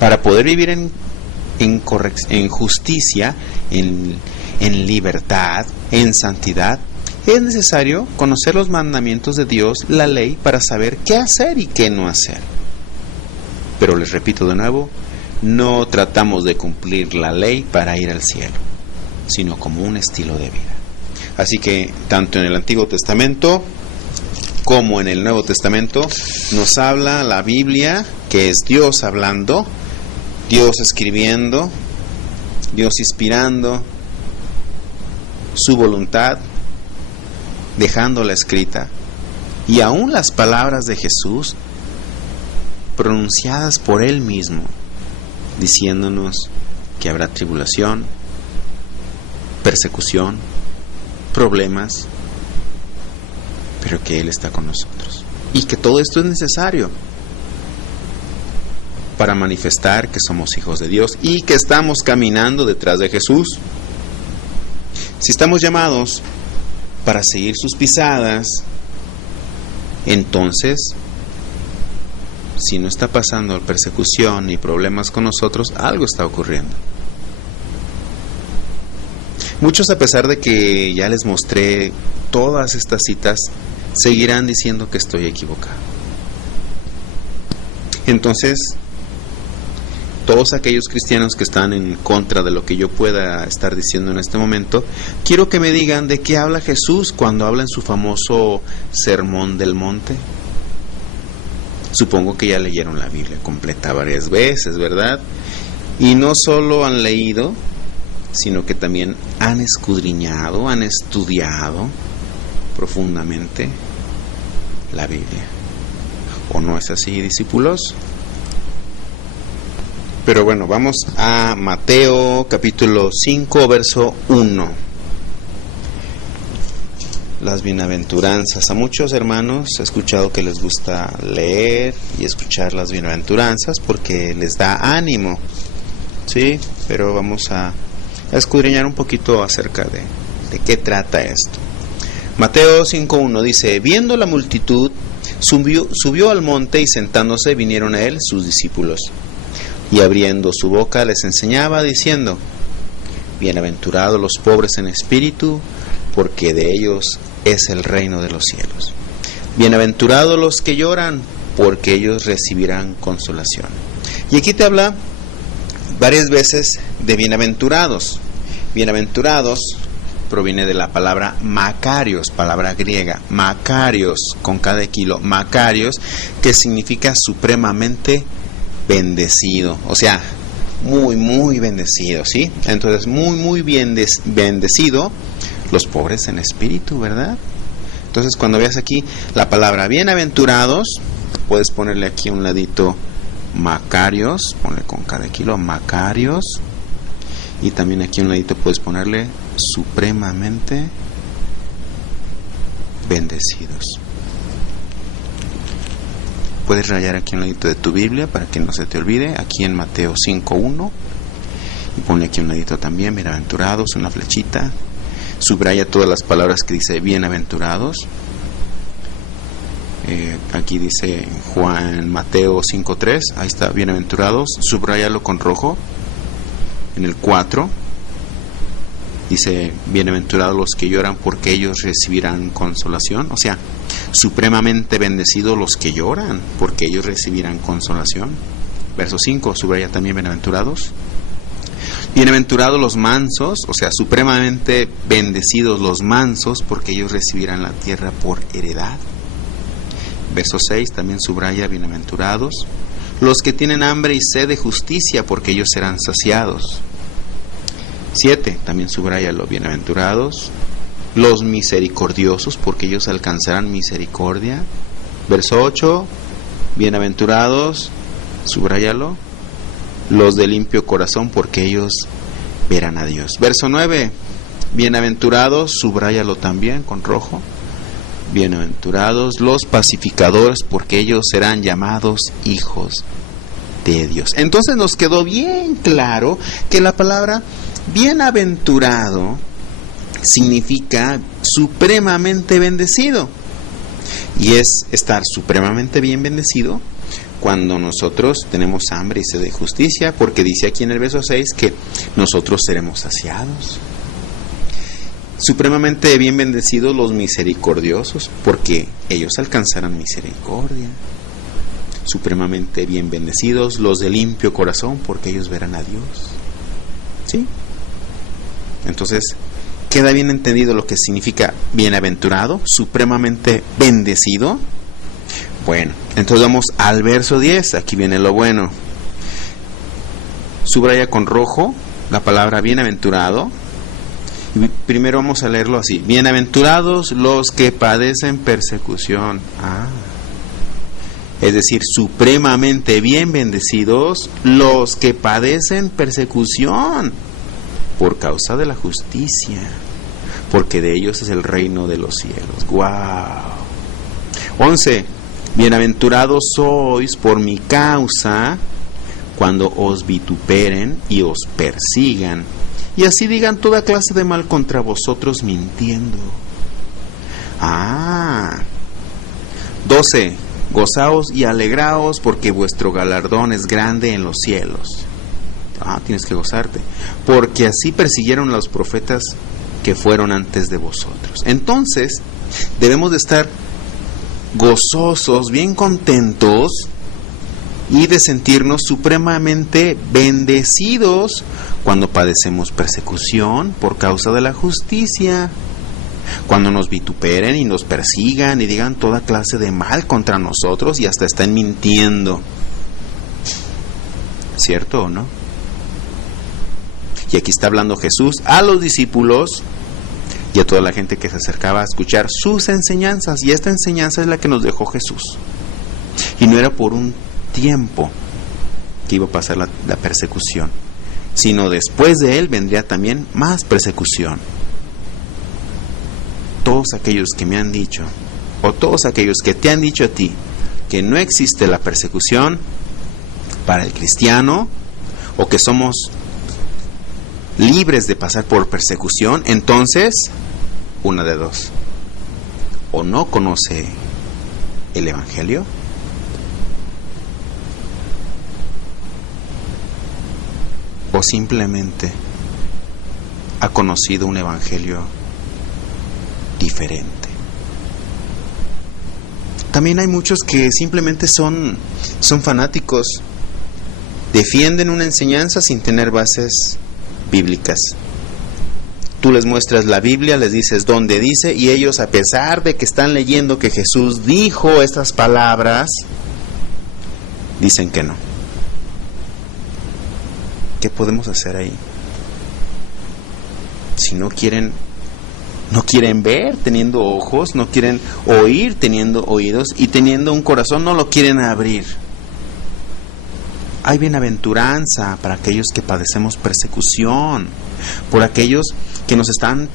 Para poder vivir en justicia, en libertad, en santidad, es necesario conocer los mandamientos de Dios, la ley, para saber qué hacer y qué no hacer. Pero les repito de nuevo, no tratamos de cumplir la ley para ir al cielo, sino como un estilo de vida. Así que tanto en el Antiguo Testamento como en el Nuevo Testamento nos habla la Biblia, que es Dios hablando, Dios escribiendo, Dios inspirando su voluntad, dejándola escrita, y aún las palabras de Jesús pronunciadas por Él mismo, diciéndonos que habrá tribulación, persecución, problemas, pero que Él está con nosotros. Y que todo esto es necesario para manifestar que somos hijos de Dios y que estamos caminando detrás de Jesús. Si estamos llamados para seguir sus pisadas, entonces, si no está pasando persecución ni problemas con nosotros, algo está ocurriendo. Muchos, a pesar de que ya les mostré todas estas citas, seguirán diciendo que estoy equivocado. Entonces, todos aquellos cristianos que están en contra de lo que yo pueda estar diciendo en este momento, quiero que me digan de qué habla Jesús cuando habla en su famoso Sermón del Monte. Supongo que ya leyeron la Biblia completa varias veces, ¿verdad? Y no solo han leído, sino que también han escudriñado, han estudiado profundamente la Biblia. ¿O no es así, discípulos? Pero bueno, vamos a Mateo capítulo 5, verso 1. Las bienaventuranzas. A muchos hermanos he escuchado que les gusta leer y escuchar las bienaventuranzas porque les da ánimo, ¿sí? Pero vamos a escudriñar un poquito acerca de qué trata esto. Mateo 5.1 dice: viendo la multitud, subió al monte, y sentándose vinieron a él sus discípulos. Y abriendo su boca les enseñaba, diciendo: bienaventurados los pobres en espíritu, porque de ellos es el reino de los cielos. Bienaventurados los que lloran, porque ellos recibirán consolación. Y aquí te habla varias veces de bienaventurados. Bienaventurados proviene de la palabra Makarios, palabra griega, Makarios, con cada kilo, Makarios, que significa supremamente bendecido, o sea, muy, muy bendecido, ¿sí? Entonces, muy bendecido los pobres en espíritu, ¿verdad? Entonces, cuando veas aquí la palabra bienaventurados, puedes ponerle aquí un ladito Makarios, ponle con cada kilo Makarios, y también aquí un ladito puedes ponerle supremamente bendecidos. Puedes rayar aquí un ladito de tu Biblia para que no se te olvide, aquí en Mateo 5.1, y ponle aquí un ladito también, bienaventurados, una flechita, subraya todas las palabras que dice bienaventurados. Aquí dice Mateo 5.3, ahí está, bienaventurados, subráyalo con rojo. En el 4 dice: bienaventurados los que lloran, porque ellos recibirán consolación. O sea, supremamente bendecidos los que lloran, porque ellos recibirán consolación. Verso 5, subraya también bienaventurados. Bienaventurados los mansos, o sea, supremamente bendecidos los mansos, porque ellos recibirán la tierra por heredad. Verso 6, también subraya bienaventurados los que tienen hambre y sed de justicia, porque ellos serán saciados. 7, también subraya los bienaventurados los misericordiosos, porque ellos alcanzarán misericordia. Verso 8, bienaventurados, subráyalo, los de limpio corazón, porque ellos verán a Dios. Verso 9, bienaventurados, subráyalo también con rojo, bienaventurados los pacificadores, porque ellos serán llamados hijos de Dios. Entonces nos quedó bien claro que la palabra bienaventurado significa supremamente bendecido, y es estar supremamente bien bendecido cuando nosotros tenemos hambre y sed de justicia, porque dice aquí en el verso 6 que nosotros seremos saciados. Supremamente bien bendecidos los misericordiosos, porque ellos alcanzarán misericordia. Supremamente bien bendecidos los de limpio corazón, porque ellos verán a Dios. ¿Sí? Entonces, ¿queda bien entendido lo que significa bienaventurado, supremamente bendecido? Bueno, entonces vamos al verso 10, aquí viene lo bueno. Subraya con rojo la palabra bienaventurado. Primero vamos a leerlo así: bienaventurados los que padecen persecución. Es decir, supremamente bien bendecidos los que padecen persecución por causa de la justicia, porque de ellos es el reino de los cielos. ¡Wow! 11. Bienaventurados sois por mi causa cuando os vituperen y os persigan, y así digan toda clase de mal contra vosotros mintiendo. 12. Gozaos y alegraos porque vuestro galardón es grande en los cielos. Tienes que gozarte, porque así persiguieron a los profetas que fueron antes de vosotros. Entonces, debemos de estar gozosos, bien contentos, y de sentirnos supremamente bendecidos cuando padecemos persecución por causa de la justicia, cuando nos vituperen y nos persigan y digan toda clase de mal contra nosotros y hasta están mintiendo. ¿Cierto o no? Y aquí está hablando Jesús a los discípulos y a toda la gente que se acercaba a escuchar sus enseñanzas, y esta enseñanza es la que nos dejó Jesús. Y no era por un tiempo que iba a pasar la persecución, sino después de él vendría también más persecución. Todos aquellos que me han dicho, o todos aquellos que te han dicho a ti que no existe la persecución para el cristiano, o que somos libres de pasar por persecución, entonces, una de dos: o no conoce el Evangelio, o simplemente ha conocido un Evangelio diferente. También hay muchos que simplemente son fanáticos, defienden una enseñanza sin tener bases bíblicas. Tú les muestras la Biblia, les dices dónde dice, y ellos, a pesar de que están leyendo que Jesús dijo estas palabras, dicen que no. ¿Qué podemos hacer ahí? Si no quieren ver teniendo ojos, no quieren oír teniendo oídos, y teniendo un corazón no lo quieren abrir. Hay bienaventuranza para aquellos que padecemos persecución, por aquellos que nos están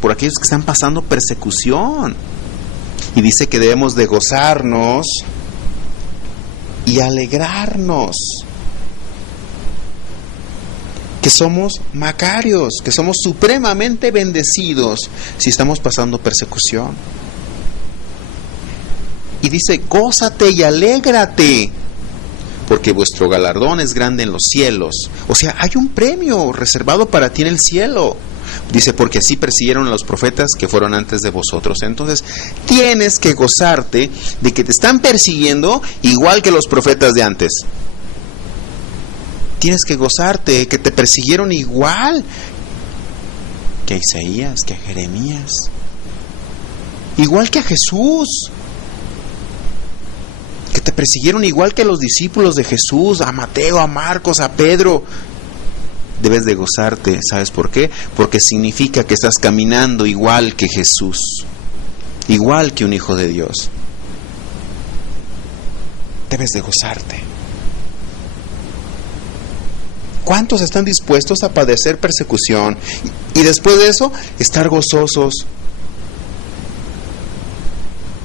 por aquellos que están pasando persecución. Y dice que debemos de gozarnos y alegrarnos, que somos macarios, que somos supremamente bendecidos si estamos pasando persecución. Y dice: gózate y alégrate, porque vuestro galardón es grande en los cielos. O sea, hay un premio reservado para ti en el cielo. Dice: porque así persiguieron a los profetas que fueron antes de vosotros. Entonces, tienes que gozarte de que te están persiguiendo igual que los profetas de antes. Tienes que gozarte que te persiguieron igual que a Isaías, que a Jeremías, igual que a Jesús, que te persiguieron igual que a los discípulos de Jesús, a Mateo, a Marcos, a Pedro. Debes de gozarte. ¿Sabes por qué? Porque significa que estás caminando igual que Jesús, igual que un hijo de Dios. Debes de gozarte. ¿Cuántos están dispuestos a padecer persecución y después de eso estar gozosos?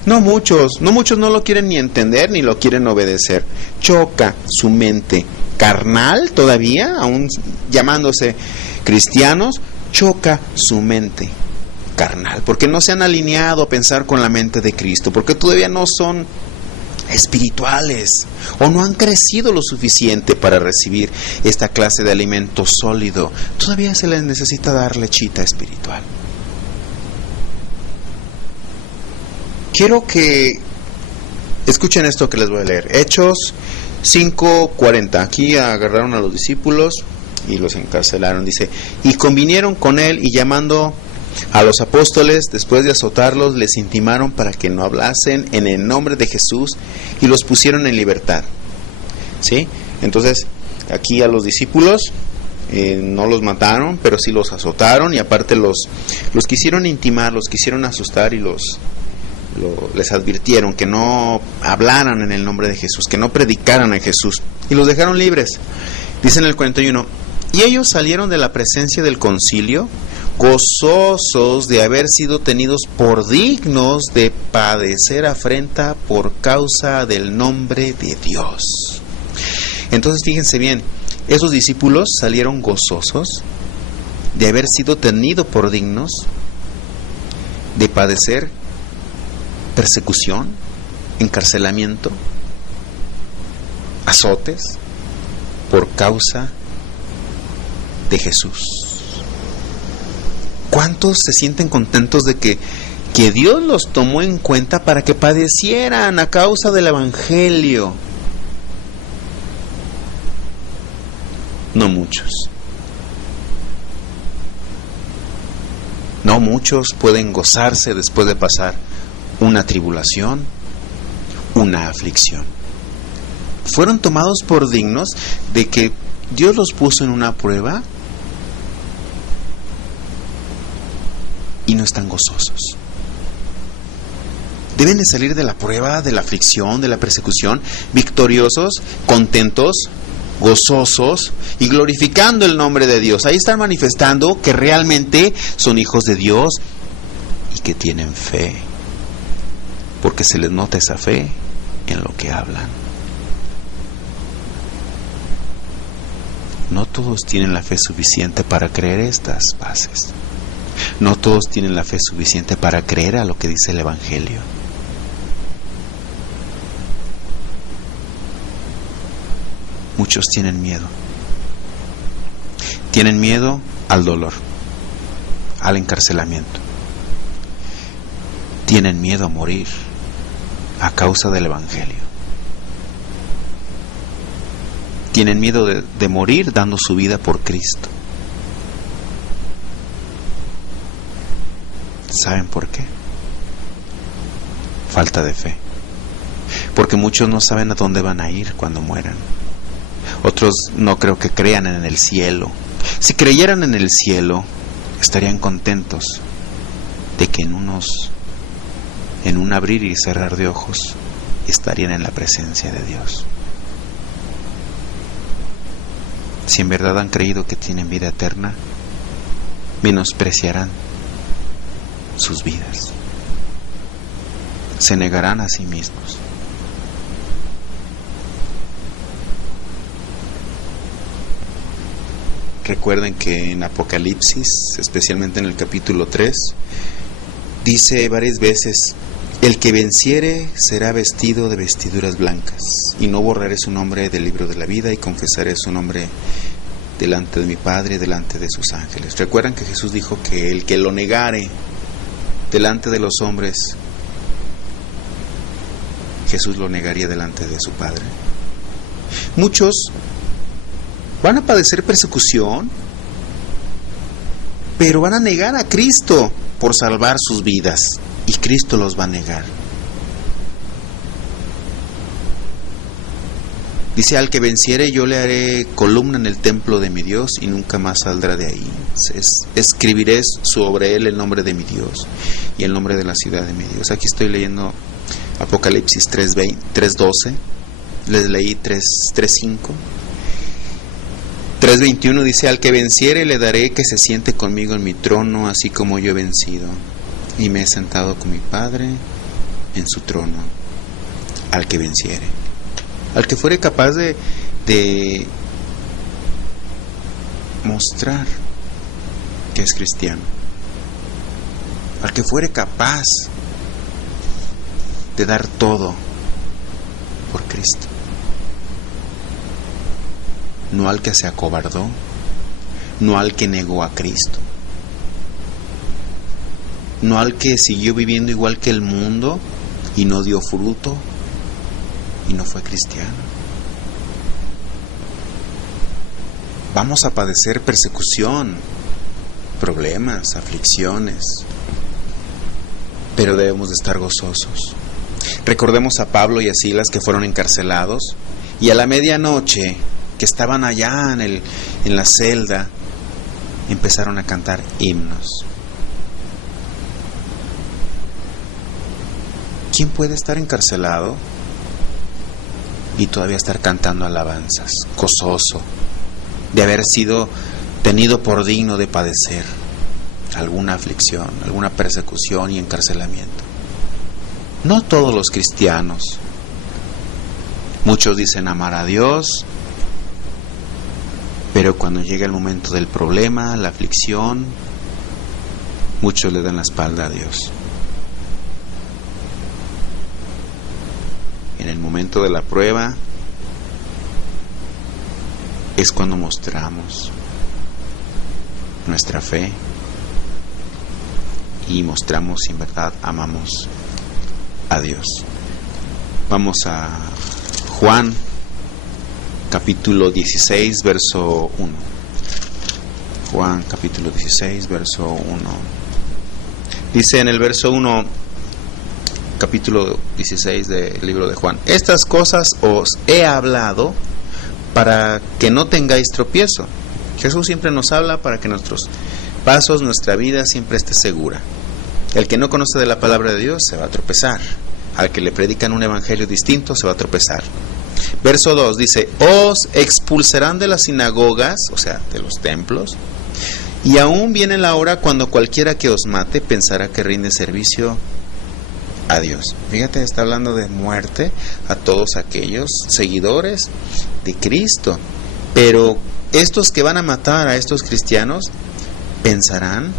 No muchos no lo quieren ni entender ni lo quieren obedecer. Choca su mente carnal todavía, aún llamándose cristianos, choca su mente carnal, porque no se han alineado a pensar con la mente de Cristo, porque todavía no son espirituales, o no han crecido lo suficiente para recibir esta clase de alimento sólido. Todavía se les necesita dar lechita espiritual. Quiero que escuchen esto que les voy a leer. Hechos 5:40. Aquí agarraron a los discípulos y los encarcelaron. Dice: y convinieron con él, y llamando a los apóstoles, después de azotarlos, les intimaron para que no hablasen en el nombre de Jesús, y los pusieron en libertad. ¿Sí? Entonces, aquí a los discípulos no los mataron, pero sí los azotaron, y aparte los quisieron intimar, los quisieron asustar, y les advirtieron que no hablaran en el nombre de Jesús, que no predicaran a Jesús, y los dejaron libres. Dice en el 41: y ellos salieron de la presencia del concilio, gozosos de haber sido tenidos por dignos de padecer afrenta por causa del nombre de Dios. Entonces, fíjense bien, esos discípulos salieron gozosos de haber sido tenidos por dignos de padecer persecución, encarcelamiento, azotes por causa de Jesús. ¿Cuántos se sienten contentos de que Dios los tomó en cuenta para que padecieran a causa del Evangelio? No muchos. No muchos pueden gozarse después de pasar una tribulación, una aflicción. Fueron tomados por dignos de que Dios los puso en una prueba y no están gozosos. Deben de salir de la prueba, de la aflicción, de la persecución, victoriosos, contentos, gozosos y glorificando el nombre de Dios. Ahí están manifestando que realmente son hijos de Dios y que tienen fe, porque se les nota esa fe en lo que hablan. No todos tienen la fe suficiente para creer estas bases. No todos tienen la fe suficiente para creer a lo que dice el Evangelio. Muchos tienen miedo. Tienen miedo al dolor, al encarcelamiento. Tienen miedo a morir a causa del Evangelio. Tienen miedo de morir dando su vida por Cristo. ¿Saben por qué? Falta de fe. Porque muchos no saben a dónde van a ir cuando mueran. Otros no creo que crean en el cielo. Si creyeran en el cielo, estarían contentos de que en un abrir y cerrar de ojos estarían en la presencia de Dios. Si en verdad han creído que tienen vida eterna, menospreciarán sus vidas. Se negarán a sí mismos. Recuerden que en Apocalipsis, especialmente en el capítulo 3, dice varias veces: el que venciere será vestido de vestiduras blancas, y no borraré su nombre del libro de la vida, y confesaré su nombre delante de mi Padre y delante de sus ángeles. Recuerdan que Jesús dijo que el que lo negare delante de los hombres, Jesús lo negaría delante de su Padre. Muchos van a padecer persecución, pero van a negar a Cristo por salvar sus vidas, y Cristo los va a negar. Dice: al que venciere yo le haré columna en el templo de mi Dios, y nunca más saldrá de ahí. Escribiré sobre él el nombre de mi Dios y el nombre de la ciudad de mi Dios. Aquí estoy leyendo Apocalipsis 3:12. Les leí 3:5. 3:21 dice: al que venciere le daré que se siente conmigo en mi trono, así como yo he vencido, y me he sentado con mi Padre en su trono. Al que venciere, al que fuere capaz de mostrar que es cristiano, al que fuere capaz de dar todo por Cristo. No al que se acobardó, no al que negó a Cristo, no al que siguió viviendo igual que el mundo y no dio fruto y no fue cristiano. Vamos a padecer persecución, problemas, aflicciones, pero debemos de estar gozosos. Recordemos a Pablo y a Silas, que fueron encarcelados, y a la medianoche, que estaban allá en la celda, empezaron a cantar himnos. ¿Quién puede estar encarcelado y todavía estar cantando alabanzas, gozoso de haber sido tenido por digno de padecer alguna aflicción, alguna persecución y encarcelamiento? No todos los cristianos. Muchos dicen amar a Dios, pero cuando llega el momento del problema, la aflicción, muchos le dan la espalda a Dios. En el momento de la prueba es cuando mostramos nuestra fe y mostramos si en verdad amamos a Dios. Vamos a Juan capítulo 16, verso 1. Juan capítulo 16, verso 1. Dice en el verso 1, capítulo 16 del libro de Juan: estas cosas os he hablado para que no tengáis tropiezo. Jesús siempre nos habla para que nuestros pasos, nuestra vida siempre esté segura. El que no conoce de la palabra de Dios se va a tropezar. Al que le predican un evangelio distinto se va a tropezar. Verso 2 dice: os expulsarán de las sinagogas, o sea, de los templos, y aún viene la hora cuando cualquiera que os mate pensará que rinde servicio a Dios. Fíjate, está hablando de muerte a todos aquellos seguidores de Cristo. Pero estos que van a matar a estos cristianos pensarán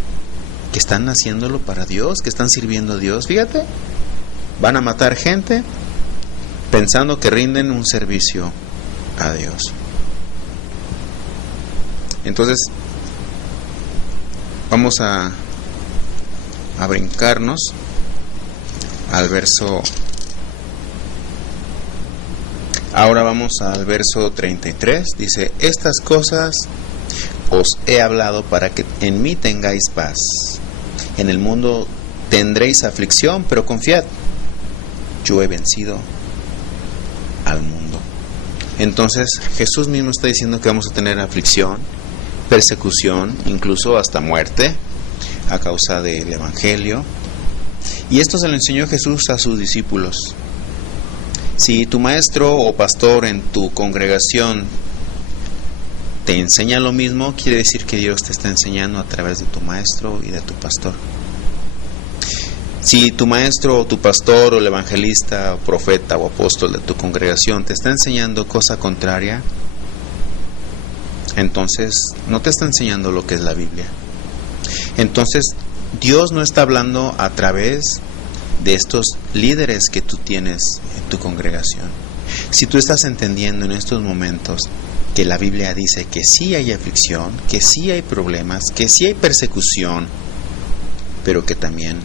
que están haciéndolo para Dios, que están sirviendo a Dios. Fíjate, van a matar gente pensando que rinden un servicio a Dios. Entonces, vamos a brincarnos al verso. Ahora vamos al verso 33. Dice: estas cosas os he hablado para que en mí tengáis paz. En el mundo tendréis aflicción, pero confiad, yo he vencido al mundo. Entonces Jesús mismo está diciendo que vamos a tener aflicción, persecución, incluso hasta muerte a causa del evangelio. Y esto se lo enseñó Jesús a sus discípulos. Si tu maestro o pastor en tu congregación te enseña lo mismo, quiere decir que Dios te está enseñando a través de tu maestro y de tu pastor. Si tu maestro o tu pastor o el evangelista o profeta o apóstol de tu congregación te está enseñando cosa contraria, entonces no te está enseñando lo que es la Biblia. Entonces Dios no está hablando a través de estos líderes que tú tienes en tu congregación. Si tú estás entendiendo en estos momentos que la Biblia dice que sí hay aflicción, que sí hay problemas, que sí hay persecución, pero que también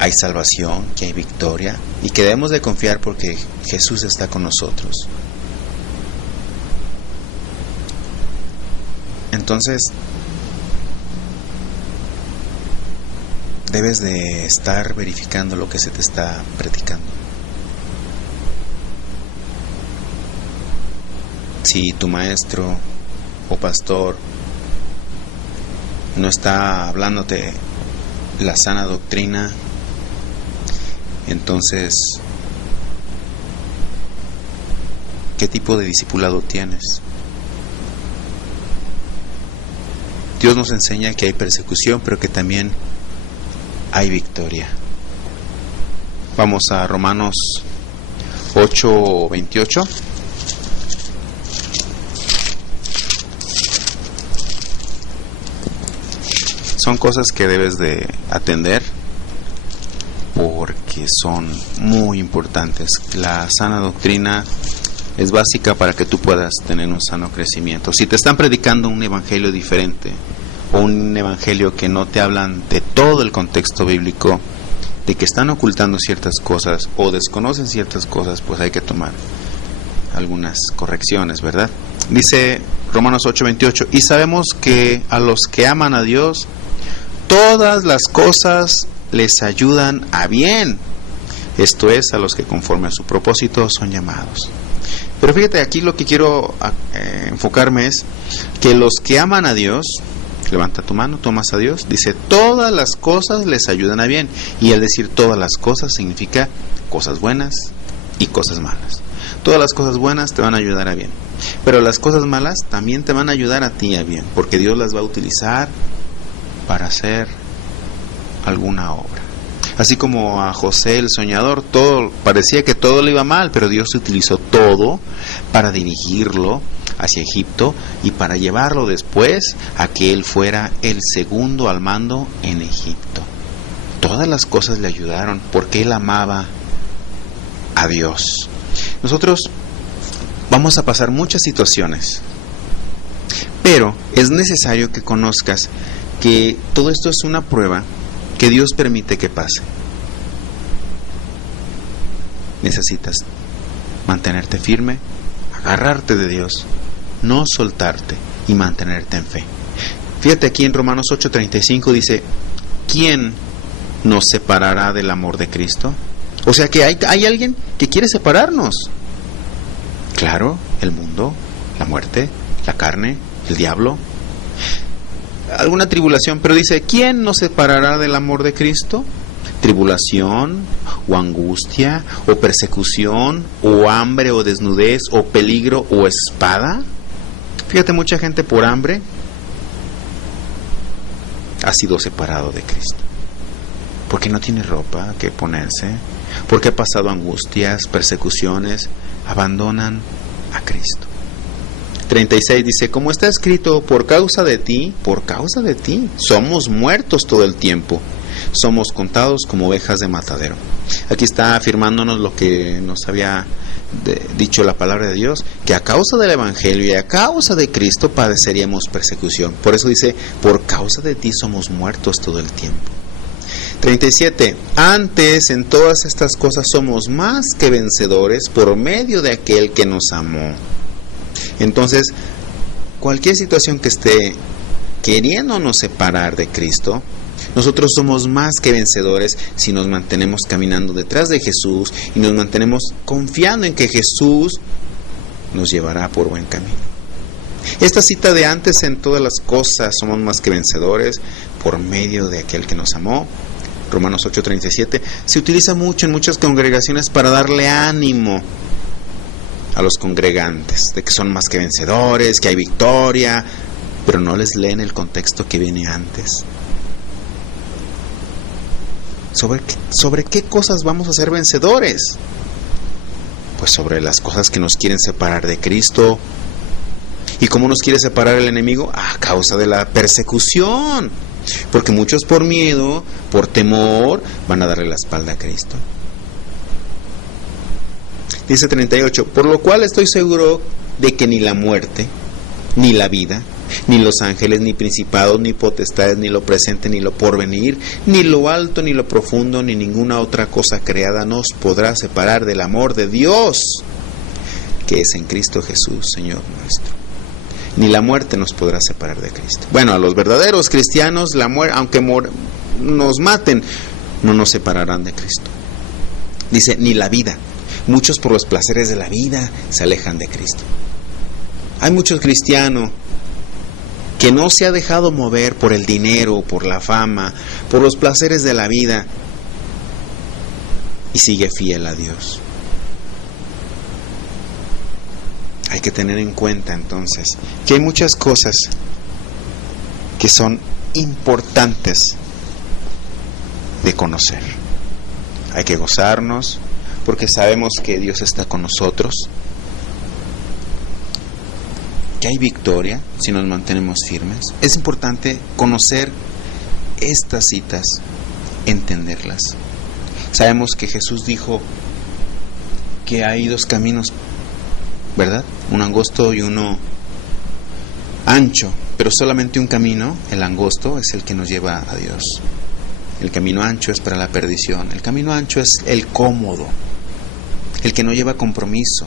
hay salvación, que hay victoria y que debemos de confiar porque Jesús está con nosotros. Entonces, debes de estar verificando lo que se te está predicando. Si tu maestro o pastor no está hablándote la sana doctrina, entonces, ¿qué tipo de discipulado tienes? Dios nos enseña que hay persecución, pero que también hay victoria. Vamos a Romanos 8:28. Son cosas que debes de atender. porque son muy importantes. La sana doctrina es básica para que tú puedas tener un sano crecimiento. Si te están predicando un evangelio diferente o un evangelio que no te hablan de todo el contexto bíblico, de que están ocultando ciertas cosas o desconocen ciertas cosas, pues hay que tomar algunas correcciones, ¿verdad? Dice Romanos 8:28, y sabemos que a los que aman a Dios, todas las cosas les ayudan a bien. Esto es, a los que conforme a su propósito son llamados. Pero fíjate, aquí lo que quiero enfocarme es que los que aman a Dios, levanta tu mano, tomas a Dios, dice, todas las cosas les ayudan a bien. Y al decir todas las cosas significa cosas buenas y cosas malas. Todas las cosas buenas te van a ayudar a bien, pero las cosas malas también te van a ayudar a ti a bien, porque Dios las va a utilizar para hacer alguna obra. Así como a José el soñador, todo parecía que todo le iba mal, pero Dios utilizó todo para dirigirlo hacia Egipto y para llevarlo después a que él fuera el segundo al mando en Egipto. Todas las cosas le ayudaron porque él amaba a Dios. Nosotros vamos a pasar muchas situaciones, pero es necesario que conozcas que todo esto es una prueba que Dios permite que pase. Necesitas mantenerte firme, agarrarte de Dios, no soltarte y mantenerte en fe. Fíjate aquí en Romanos 8:35 dice, ¿quién nos separará del amor de Cristo? O sea que hay alguien que quiere separarnos. Claro, el mundo, la muerte, la carne, el diablo, alguna tribulación, pero dice, ¿quién nos separará del amor de Cristo? ¿Tribulación, o angustia, o persecución, o hambre, o desnudez, o peligro, o espada? Fíjate, mucha gente por hambre ha sido separado de Cristo, porque no tiene ropa que ponerse, porque ha pasado angustias, persecuciones, abandonan a Cristo. 36 dice, como está escrito, por causa de ti, somos muertos todo el tiempo, somos contados como ovejas de matadero. Aquí está afirmándonos lo que nos había dicho la palabra de Dios, que a causa del Evangelio y a causa de Cristo padeceríamos persecución. Por eso dice, por causa de ti somos muertos todo el tiempo. 37. Antes en todas estas cosas somos más que vencedores por medio de aquel que nos amó. Entonces, cualquier situación que esté queriéndonos separar de Cristo, nosotros somos más que vencedores si nos mantenemos caminando detrás de Jesús y nos mantenemos confiando en que Jesús nos llevará por buen camino. Esta cita de antes en todas las cosas somos más que vencedores por medio de aquel que nos amó, Romanos 8:37, se utiliza mucho en muchas congregaciones para darle ánimo a los congregantes, de que son más que vencedores, que hay victoria, pero no les leen el contexto que viene antes. ¿Sobre qué cosas vamos a ser vencedores? Pues sobre las cosas que nos quieren separar de Cristo. ¿Y cómo nos quiere separar el enemigo? A causa de la persecución. Porque muchos por miedo, por temor, van a darle la espalda a Cristo. Dice 38, por lo cual estoy seguro de que ni la muerte, ni la vida, ni los ángeles, ni principados, ni potestades, ni lo presente, ni lo porvenir, ni lo alto, ni lo profundo, ni ninguna otra cosa creada nos podrá separar del amor de Dios, que es en Cristo Jesús, Señor nuestro. Ni la muerte nos podrá separar de Cristo. Bueno, a los verdaderos cristianos, la muerte, aunque nos maten, no nos separarán de Cristo. Dice, ni la vida. Muchos por los placeres de la vida se alejan de Cristo. Hay muchos cristianos que no se ha dejado mover por el dinero, por la fama, por los placeres de la vida y sigue fiel a Dios. Hay que tener en cuenta entonces que hay muchas cosas que son importantes de conocer. Hay que gozarnos porque sabemos que Dios está con nosotros, que hay victoria si nos mantenemos firmes. Es importante conocer estas citas, entenderlas Sabemos que Jesús dijo que hay dos caminos, ¿verdad? Uno angosto y uno ancho, pero solamente un camino, el angosto, es el que nos lleva a Dios. El camino ancho es para la perdición. El camino ancho es el cómodo, el que no lleva compromiso.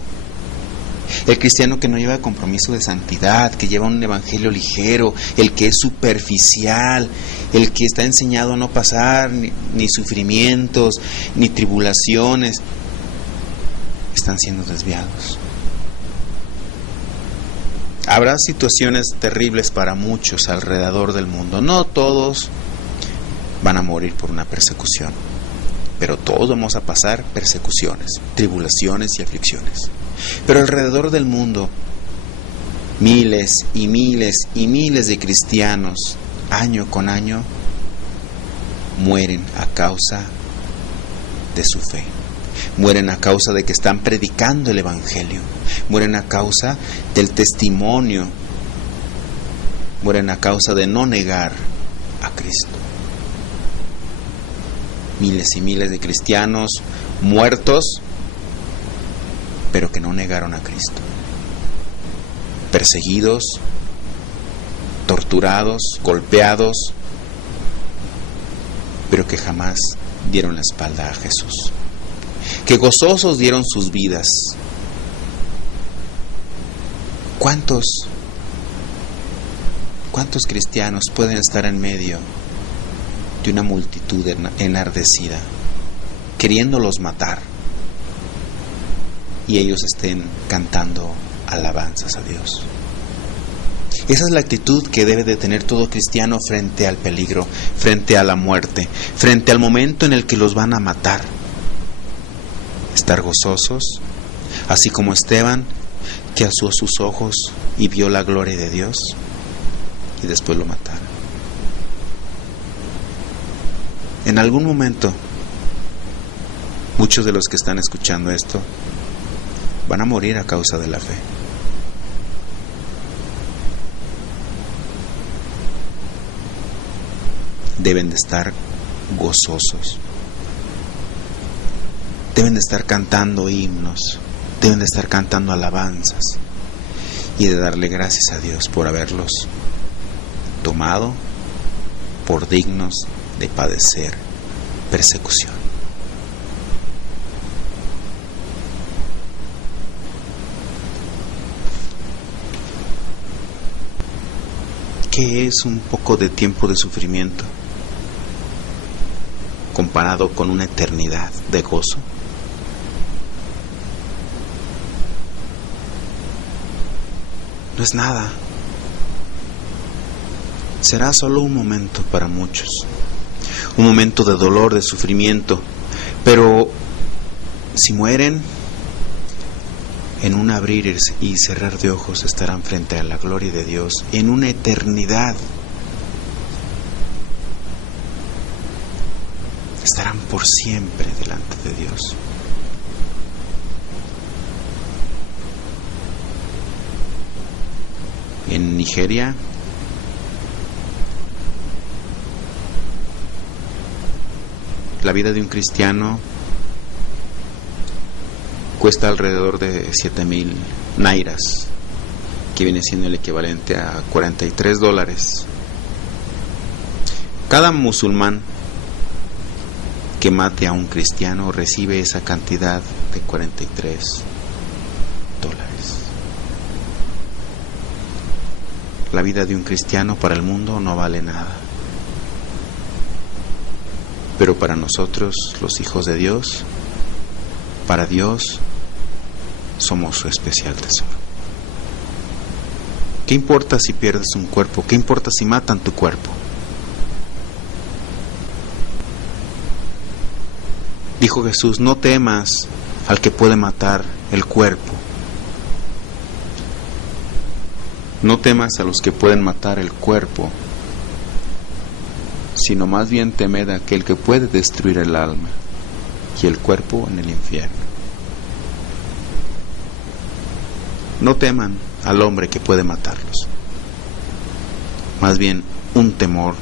El cristiano que no lleva compromiso de santidad, que lleva un evangelio ligero, el que es superficial, el que está enseñado a no pasar ni sufrimientos, ni tribulaciones, están siendo desviados. Habrá situaciones terribles para muchos alrededor del mundo. No todos van a morir por una persecución, pero todos vamos a pasar persecuciones, tribulaciones y aflicciones. Pero alrededor del mundo, miles y miles y miles de cristianos, año con año, mueren a causa de su fe. Mueren a causa de que están predicando el evangelio. Mueren a causa del testimonio. Mueren a causa de no negar a Cristo. Miles y miles de cristianos muertos, pero que no negaron a Cristo. Perseguidos, torturados, golpeados, pero que jamás dieron la espalda a Jesús. Que gozosos dieron sus vidas. ¿Cuántos cristianos pueden estar en medio de una multitud enardecida, queriéndolos matar, y ellos estén cantando alabanzas a Dios? Esa es la actitud que debe de tener todo cristiano frente al peligro, frente a la muerte, frente al momento en el que los van a matar. Estar gozosos, así como Esteban, que alzó sus ojos y vio la gloria de Dios, y después lo mataron. En algún momento, muchos de los que están escuchando esto van a morir a causa de la fe. Deben de estar gozosos. Deben de estar cantando himnos. Deben de estar cantando alabanzas. Y de darle gracias a Dios por haberlos tomado por dignos de padecer persecución. ¿Qué es un poco de tiempo de sufrimiento comparado con una eternidad de gozo? No es nada. Será solo un momento para muchos, un momento de dolor, de sufrimiento, pero si mueren, en un abrir y cerrar de ojos estarán frente a la gloria de Dios en una eternidad. Estarán por siempre delante de Dios. En Nigeria, la vida de un cristiano cuesta alrededor de 7,000 nairas, que viene siendo el equivalente a $43. Cada musulmán que mate a un cristiano recibe esa cantidad de $43. La vida de un cristiano para el mundo no vale nada, pero para nosotros, los hijos de Dios, para Dios somos su especial tesoro. ¿Qué importa si pierdes un cuerpo? ¿Qué importa si matan tu cuerpo? Dijo Jesús: no temas al que puede matar el cuerpo. No temas a los que pueden matar el cuerpo, sino más bien temed a aquel que puede destruir el alma y el cuerpo en el infierno. No teman al hombre que puede matarlos. Más bien un temor,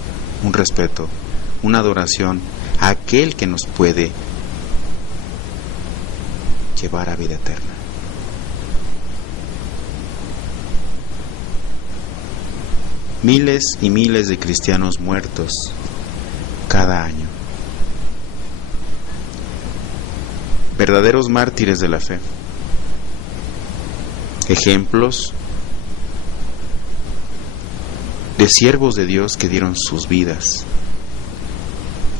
un respeto, una adoración a aquel que nos puede llevar a vida eterna. Miles y miles de cristianos muertos cada año. Verdaderos mártires de la fe. Ejemplos de siervos de Dios que dieron sus vidas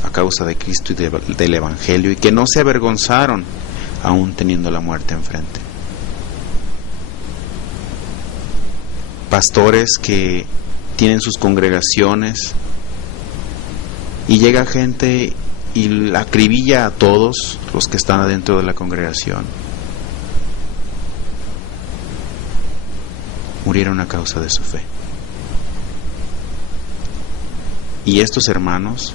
a causa de Cristo y del Evangelio, y que no se avergonzaron aún teniendo la muerte enfrente. Pastores que tienen sus congregaciones y llega gente y acribilla a todos los que están adentro de la congregación. Murieron a causa de su fe. Y estos hermanos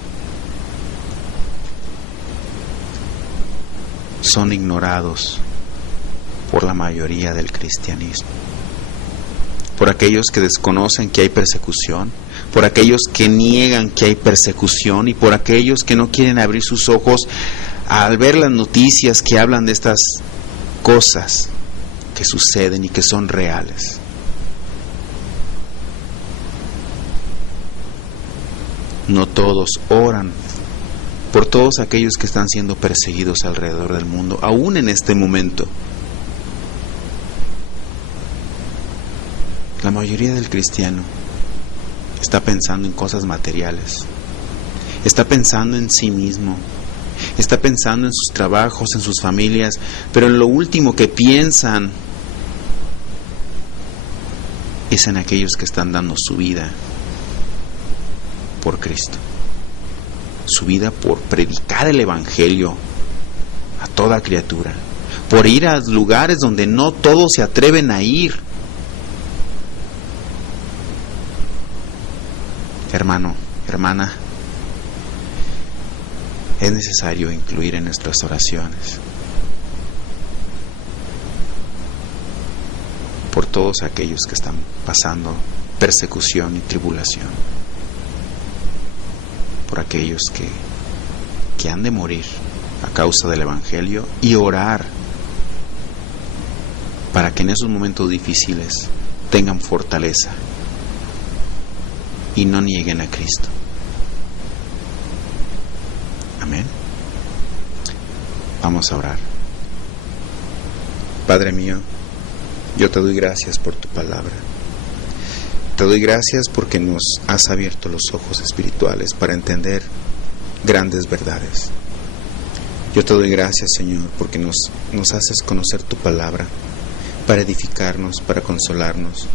son ignorados por la mayoría del cristianismo, por aquellos que desconocen que hay persecución, por aquellos que niegan que hay persecución y por aquellos que no quieren abrir sus ojos al ver las noticias que hablan de estas cosas que suceden y que son reales. No todos oran por todos aquellos que están siendo perseguidos alrededor del mundo, aún en este momento. La mayoría del cristiano está pensando en cosas materiales, está pensando en sí mismo, está pensando en sus trabajos, en sus familias, pero en lo último que piensan es en aquellos que están dando su vida por Cristo, su vida por predicar el Evangelio a toda criatura, por ir a lugares donde no todos se atreven a ir. Hermano, hermana, es necesario incluir en nuestras oraciones por todos aquellos que están pasando persecución y tribulación, por aquellos que han de morir a causa del Evangelio, y orar para que en esos momentos difíciles tengan fortaleza y no nieguen a Cristo. Amén. Vamos a orar. Padre mío, yo te doy gracias por tu palabra. Te doy gracias porque nos has abierto los ojos espirituales para entender grandes verdades. Yo te doy gracias, Señor, porque nos haces conocer tu palabra para edificarnos, para consolarnos,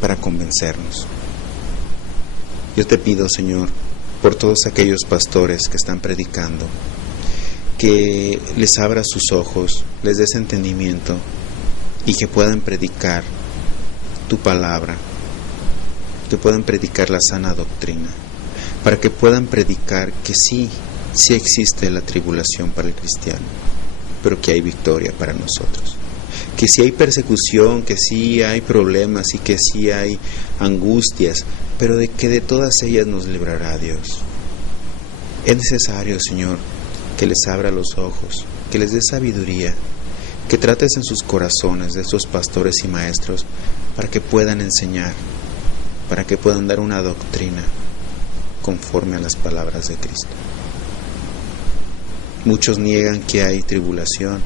para convencernos. Yo te pido, Señor, por todos aquellos pastores que están predicando, que les abras sus ojos, les des entendimiento y que puedan predicar tu palabra, que puedan predicar la sana doctrina, para que puedan predicar que sí existe la tribulación para el cristiano, pero que hay victoria para nosotros. Que si hay persecución, que sí hay problemas y que sí hay angustias, pero de que de todas ellas nos librará Dios. Es necesario, Señor, que les abra los ojos, que les dé sabiduría, que trates en sus corazones de estos pastores y maestros para que puedan enseñar, para que puedan dar una doctrina conforme a las palabras de Cristo. Muchos niegan que hay tribulación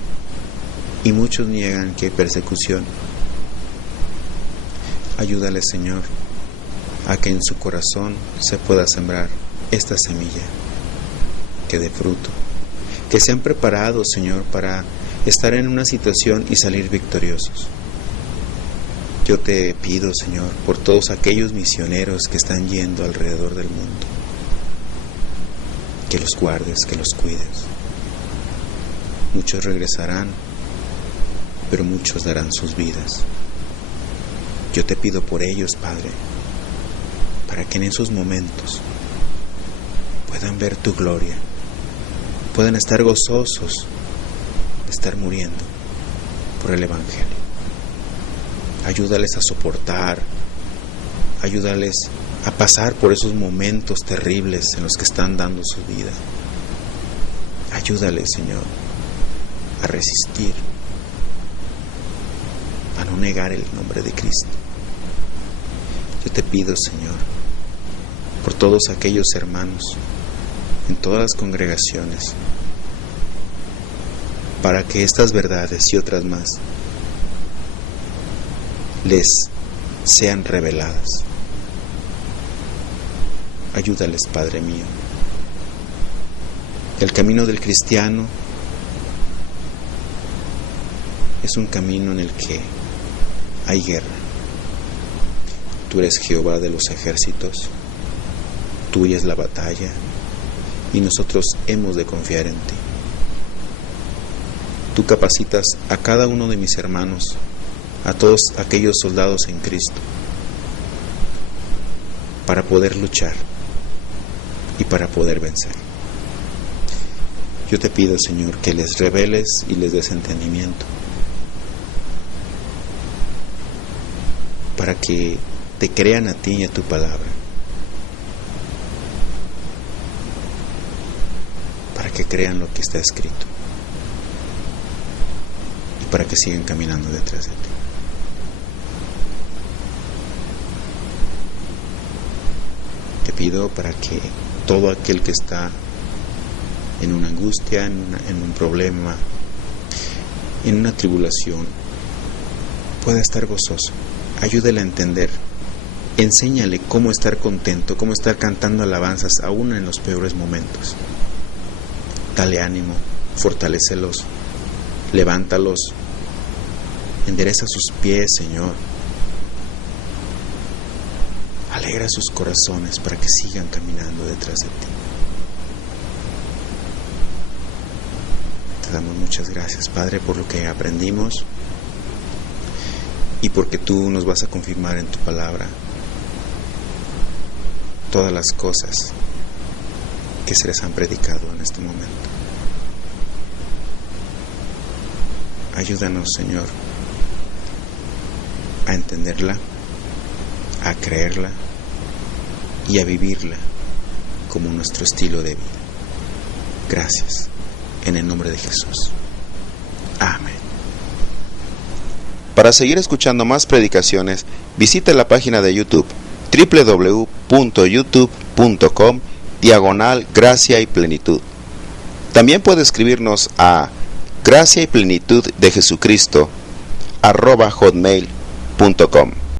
y muchos niegan que hay persecución. Ayúdale, Señor, a que en su corazón se pueda sembrar esta semilla que dé fruto, que sean preparados, Señor, para estar en una situación y salir victoriosos. Yo te pido, Señor, por todos aquellos misioneros que están yendo alrededor del mundo, que los guardes, que los cuides. Muchos regresarán, pero muchos darán sus vidas. Yo te pido por ellos, Padre, para que en esos momentos puedan ver tu gloria, puedan estar gozosos de estar muriendo por el Evangelio. Ayúdales a soportar, ayúdales a pasar por esos momentos terribles en los que están dando su vida. Ayúdales, Señor, a resistir, a no negar el nombre de Cristo. Yo te pido, Señor, por todos aquellos hermanos en todas las congregaciones, para que estas verdades y otras más les sean reveladas. Ayúdales, Padre mío. El camino del cristiano es un camino en el que hay guerra. Tú eres Jehová de los ejércitos, tuya es la batalla y nosotros hemos de confiar en ti. Tú capacitas a cada uno de mis hermanos, a todos aquellos soldados en Cristo, para poder luchar y para poder vencer. Yo te pido, Señor, que les reveles y les des entendimiento, para que te crean a ti y a tu palabra, para que crean lo que está escrito y para que sigan caminando detrás de ti. Te pido para que todo aquel que está en una angustia, en un problema, en una tribulación, pueda estar gozoso. Ayúdale a entender. Enséñale cómo estar contento, cómo estar cantando alabanzas aún en los peores momentos. Dale ánimo, fortalécelos, levántalos, endereza sus pies, Señor. Alegra sus corazones para que sigan caminando detrás de ti. Te damos muchas gracias, Padre, por lo que aprendimos y porque tú nos vas a confirmar en tu palabra todas las cosas que se les han predicado en este momento. Ayúdanos, Señor, a entenderla, a creerla y a vivirla como nuestro estilo de vida. Gracias, en el nombre de Jesús. Amén. Para seguir escuchando más predicaciones, visite la página de YouTube www.youtube.com/Gracia y Plenitud. También puede escribirnos a gracia y plenitud de Jesucristo @hotmail.com.